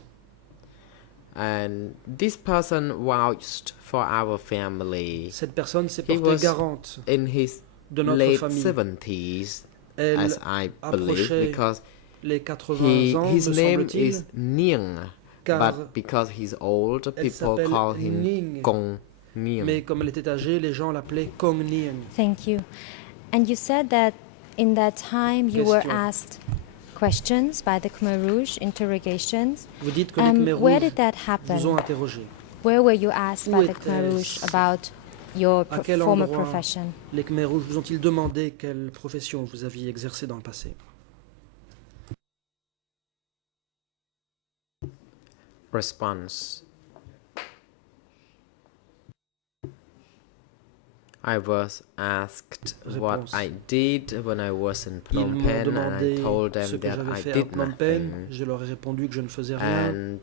And this person vouched for our family Cette personne s'est He portée was garante in his de notre late famille. 70s, Elle as I believe, approchait because les 80 ans, his me name semble-t-il, is Niang, car but because he's old, elle people s'appelle call him Ning. Kong Niang. mais comme elle était âgée, les gens l'appelaient Kong Niang. Thank you. And you said that in that time you were Question. asked questions by the Khmer Rouge, interrogations. Vous dites que les Khmer Where rouges did that vous ont happen? interrogé. Where were you asked Où by the Khmer Rouge était-ce? about your À quel former endroit profession? Les Khmer rouges vous ont-ils demandé quelle profession vous aviez exercée dans le passé? Response. I was asked what Réponse. I did when I was in Ils Phnom m'ont Penh, and demandé I told ce them que that j'avais I fait à did Phnom Penh. nothing. Je leur ai répondu que je ne faisais rien. And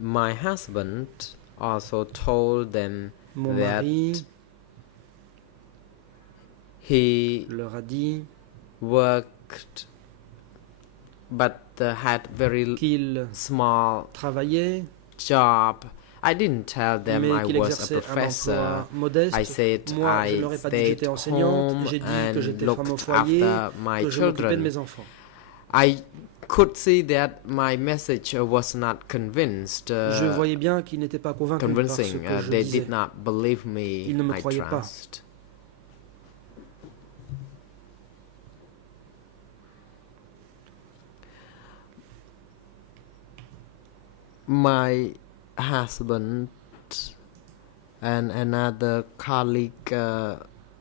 my husband also told them Mon that mari he leur a dit worked but had very qu'il small travaillait job I didn't tell them mais I qu'il was a exerçait un professor. emploi modeste. I said Moi, je I n'aurais pas dit que j'étais stayed enseignante. home J'ai dit que and j'étais femme au looked foyer, after my que je m'occupais de children. mes enfants. I could see that my message was not convinced. Je voyais bien qu'ils n'étaient pas convaincus par ce Convincing. que je They disais. did not believe me. Ils ne me I croyaient pas. trust. My husband and another colleague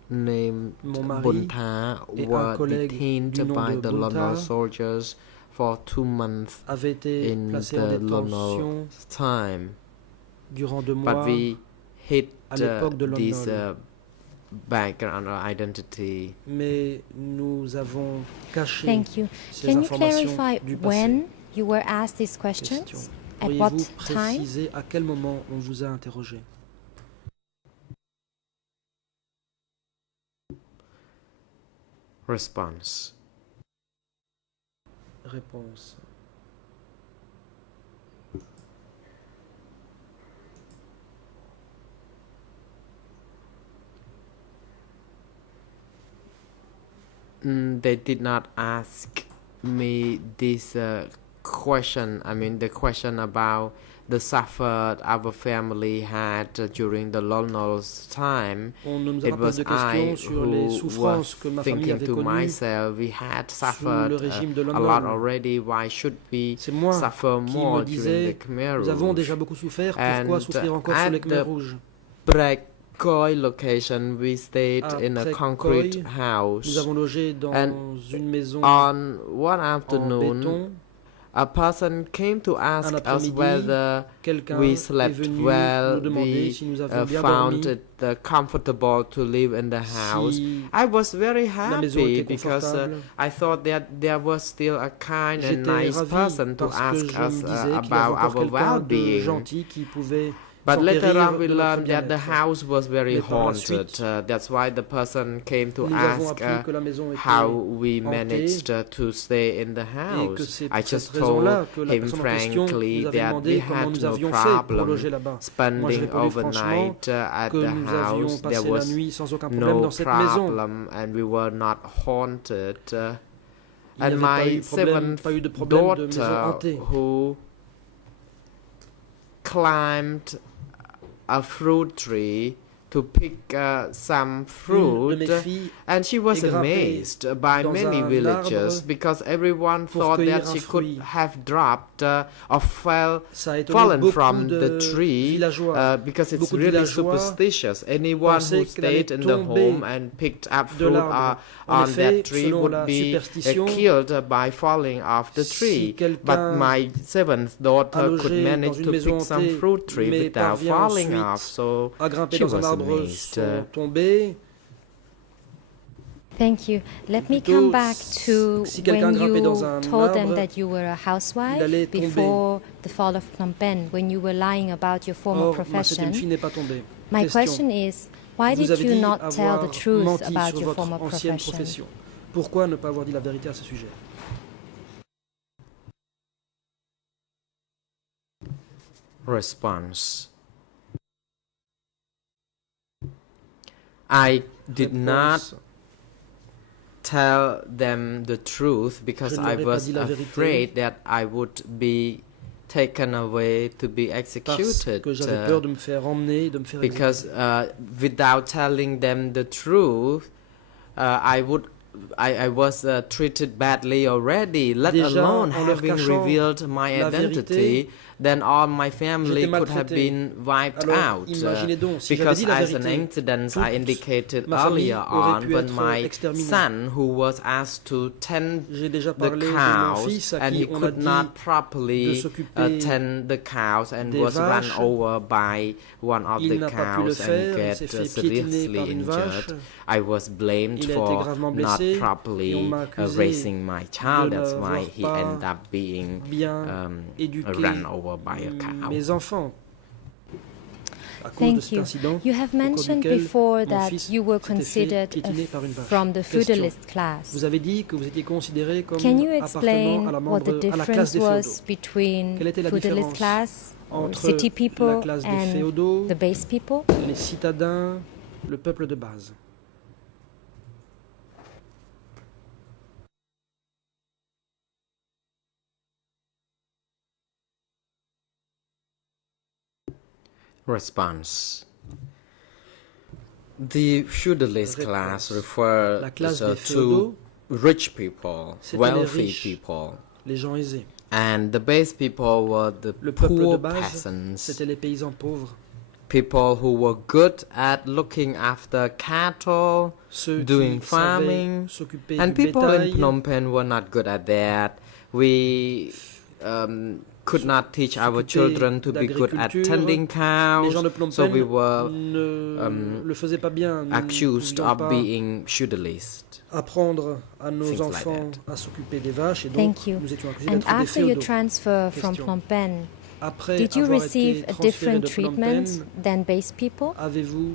named Mon mari Buntha et un were collègue detained du nom by de the Buntha Lon Nol soldiers for 2 months avait été in placé the en Lon détention Nol time. durant 2 But mois. we hid à l'époque de Lon this Nol. background or identity. Mais nous avons caché Thank you. ces Can you informations clarify du passé. when you were asked these Question. questions? At what Pourriez-vous time? préciser à quel moment on vous a interrogé? Response. Réponse. They did not ask me this question. I mean, the question about the suffer our family had during the Lon Nol's time. On ne nous a It pas posé was de questions I sur les who souffrances was que ma famille thinking avait to connues. myself, we had sous le suffered régime de Lon a lot Nol. already. Why should we C'est moi suffer qui more me during disais, the Khmer nous avons Rouge? déjà beaucoup souffert, pourquoi And souffrir encore sous at les Khmer the rouges? Brekoi location, we stayed À in a Brekoi, concrete Nous house. avons logé dans And une maison On one en afternoon, béton. a person came to ask Un us après-midi, whether quelqu'un we est slept venu well. nous demander We si nous avions bien found dormi, it comfortable to live in the house. si I was very la maison happy était because confortable. I thought that there was still a kind and J'étais nice ravi person to parce que ask je me us disais qu'il y avait about encore our quelqu'un de well-being. gentil qui pouvait But later s'enquérir on we de notre learned that the bien-être. house was very Mais par la haunted. suite, That's why the person came to Nous avons ask appris que la maison était how we hantée managed to stay in the et que house. c'est I pour cette just raison-là told que la him personne en question frankly nous avait that we demandé comment had nous no avions fait pour problem loger là-bas. Moi, je spending répondis franchement overnight at que the nous avions house. There passé la was nuit sans aucun problème no dans cette maison. problem and we were not haunted. Il n'y And avait pas my eu seventh de problème de maison daughter hantée. who climbed a fruit tree to pick some Une de fruit, mes filles and she was est grimpée amazed by dans many un villagers arbre because everyone pour thought cueillir that un she could fruit. have dropped or Ça a étonné fallen beaucoup from de the tree villageois. because it's Beaucoup de really villageois superstitious. Anyone pensaient who qu'elle allait stayed in the tomber home and picked up de fruit l'arbre. En on effet, that tree selon would la be superstition, killed by falling off the si tree. quelqu'un But my seventh daughter logé could dans manage une to maison pick some hantée, fruit tree mais without parvient falling ensuite off. So à grimper she dans un was arbre amazed. sont tombés. Thank you. Let me Plutôt, come back to si quelqu'un when grimpait dans you un told them arbre, that you were a il housewife allait tomber. before the fall of Phnom Penh, when you were lying about your former Or, cette profession. fille n'est pas tombée. My Question. question is, why Vous did avez you dit not tell the avoir truth menti about sur your votre former ancienne profession? profession. Pourquoi ne pas avoir dit la vérité à ce sujet? Response. I did not Réponse. tell them the truth because Je ne I leur ai pas was dit la vérité. afraid that I would be taken away to be Parce executed. que j'avais peur de me faire emmener, de me faire Because exécuter. without telling them the truth, I was treated badly already, let Déjà, alone en leur having cachant revealed my la identity. vérité, Then all my family j'étais could have maltraité. been wiped Alors, out. imaginez donc, si j'avais Because dit la as an vérité, incident toute I indicated ma famille earlier aurait on, pu when être my exterminée. son, who was asked to tend J'ai déjà the parlé de mon cows, fils à and he qui on a could dit not de properly s'occuper tend the cows and des was run vaches. over by one of Il the n'a pas pu le cows and faire, il get s'est fait piétiner seriously par une vache. injured. I was blamed Il a été for gravement not blessé et properly on m'a accusé raising my child. de That's why n'avoir he pas ended up being bien éduqué run over by a cow. mes enfants. À cause de Thank cet you. incident, You have au cours mentioned duquel before mon that fils you were s'était fait considered piétiner par une vache. from the Question. feudalist class. Vous avez dit que vous étiez considéré comme Can you appartenant explain à la, what the à la classe difference des was féodaux. between Quelle était la feudalist différence class entre city la people classe des and féodaux, the base people? les citadins, le peuple de base. Response. The feudalist class Réponse. refers La classe des to féodaux, rich people, c'était les wealthy riches. people, les gens aisés. and the base people were the Le peuple de poor base, peasants, c'était les paysans pauvres, people who were good at looking after cattle, ceux doing qui savaient farming, s'occuper and du people in bétail. Phnom Penh were not good at that. We could not teach our s'occuper children to be good at d'agriculture. tending Les cows, gens de Phnom so Penh we were ne le faisaient pas bien. Nous ne accused pouvions of pas being feudalist. apprendre à nos Things like enfants à s'occuper des vaches et donc Thank you. nous étions accusés And d'être des after your féodaux. transfer from Question. Phnom Penh, Après did you avoir receive été a transféré different de Phnom treatment Penh, than base people? avez-vous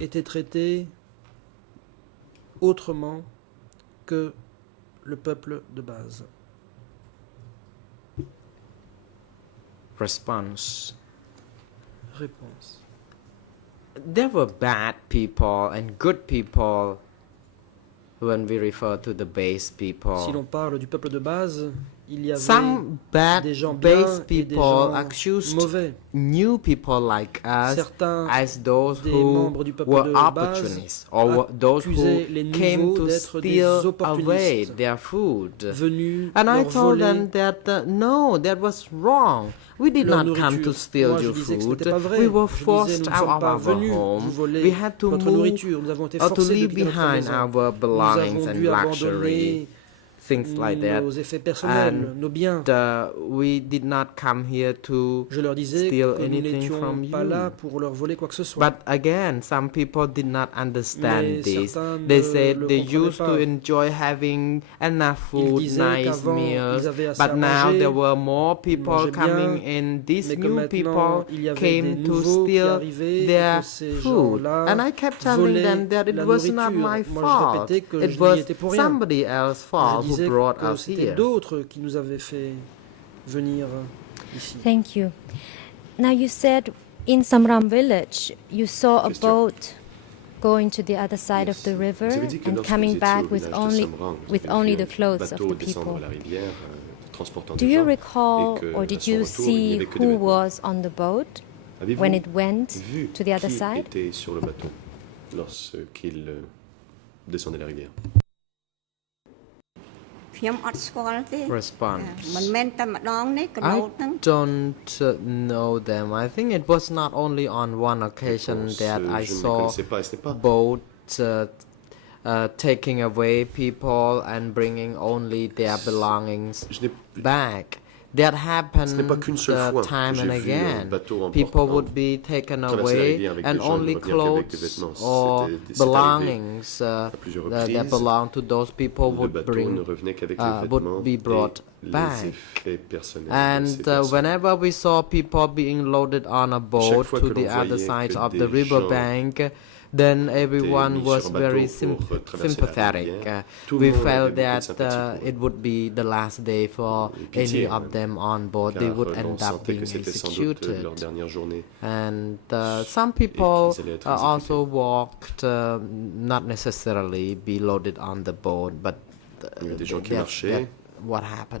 été traité autrement que le peuple de base? Response. Réponse. There were bad people and good people when we refer to the base Si people. l'on parle du peuple de base, il y avait Some bad des gens bien base et des people gens accused mauvais. new people like us Certains as those des who membres du peuple were de base opportunists or those who accusaient les came nouveaux to d'être des steal away opportunistes their food. venus And I leur told voler them that no, that was wrong. We did leur not come to nourriture. steal Moi, je your disais que ce food. n'était pas vrai. We were Je disais, forced nous ne out sommes of pas our venus vous home. voler We had to votre move nourriture. Nous avons été or to forcés de leave quitter notre behind maison. our Nous belongings avons and dû luxury, abandonner things like that. nos effets personnels, And nos biens. We did not come here to Je leur disais steal que nous anything n'étions from pas you. là pour leur voler quoi que ce soit. But again, some people did not understand Mais this. certains They ne said le they comprenaient used pas. to enjoy having enough Ils food, disaient nice qu'avant, meals. ils avaient assez à But now manger, there were more people mangeaient coming bien, in. These mais que new maintenant, people il y avait came des to nouveaux qui steal arrivaient et their que ces food. gens-là And I kept telling volaient them that it la was not nourriture. my Moi, je fault. répétais que je It n'y was étais pour rien. somebody else's Je fault who disais brought que us c'était here. d'autres qui nous avaient fait venir ici. Thank you. Now you said in Samram village you saw a Question. boat going to the other side of the Vous river avez dit que and lorsque coming vous étiez back au with village de only Samran, vous with avez only vu the un clothes of bateau the descendre people. la rivière, transportant Do des you gens, recall et que, or à did son you retour, il n'y see avait que des who vêtements. was on the boat Avez-vous when it went vu to the other qui side? était sur le bateau lorsqu'il descendait la rivière? ខ្ញុំអត់ស្គាល់ទេ Response. មិនមែនតែម្ដងនេះកណូត I ហ្នឹង don't know them. I think it was not only on one occasion that I Je ne les saw connaissais pas, et ce n'est pas boats taking away people and bringing only their belongings Je n'ai back. That happened Ce n'est pas qu'une seule fois que time and j'ai vu un again. bateau People emportant would be taken traverser la away rivière avec and des gens, only ne revenir qu'avec des clothes vêtements. or C'était belongings plusieurs that reprises. belong to those people Le would bateau bring ne revenait qu'avec les would vêtements be brought et les back. effets personnels de And ces personnes. whenever we saw people being loaded on a boat fois to que the l'on other voyait side que of des the riverbank, then everyone mis was sur un bateau very pour traverser la sympathetic. rivière, tout le We monde felt avait beaucoup de that sympathie pour it would be the last day for pitié, any of même. them on board. They Car would on end up sentait que being c'était sans doute executed. leur dernière journée. And some people qu'ils allaient être exécutés. also walked, not necessarily be loaded on the boat, but Il y a des gens qui marchaient. what happened.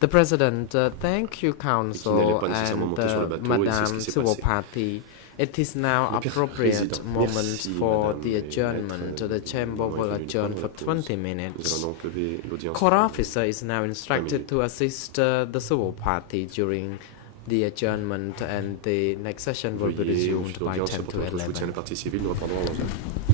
The President, thank you, Council, n'allaient pas nécessairement and monter sur le bateau, et c'est ce Madame qui s'est passé. Siwopati. It is now Le appropriate Président, moment merci, for Madame the et adjournment. Maître. The Chamber Nous will avons adjourn une for pause. 20 Nous minutes. allons donc lever l'audience. Court officer is now instructed minutes. to assist the Siwopati during the adjournment, and the next session will be Veuillez, resumed by l'audience 10 to pour le soutien 11. de la partie civile, nous reprendrons à 11h.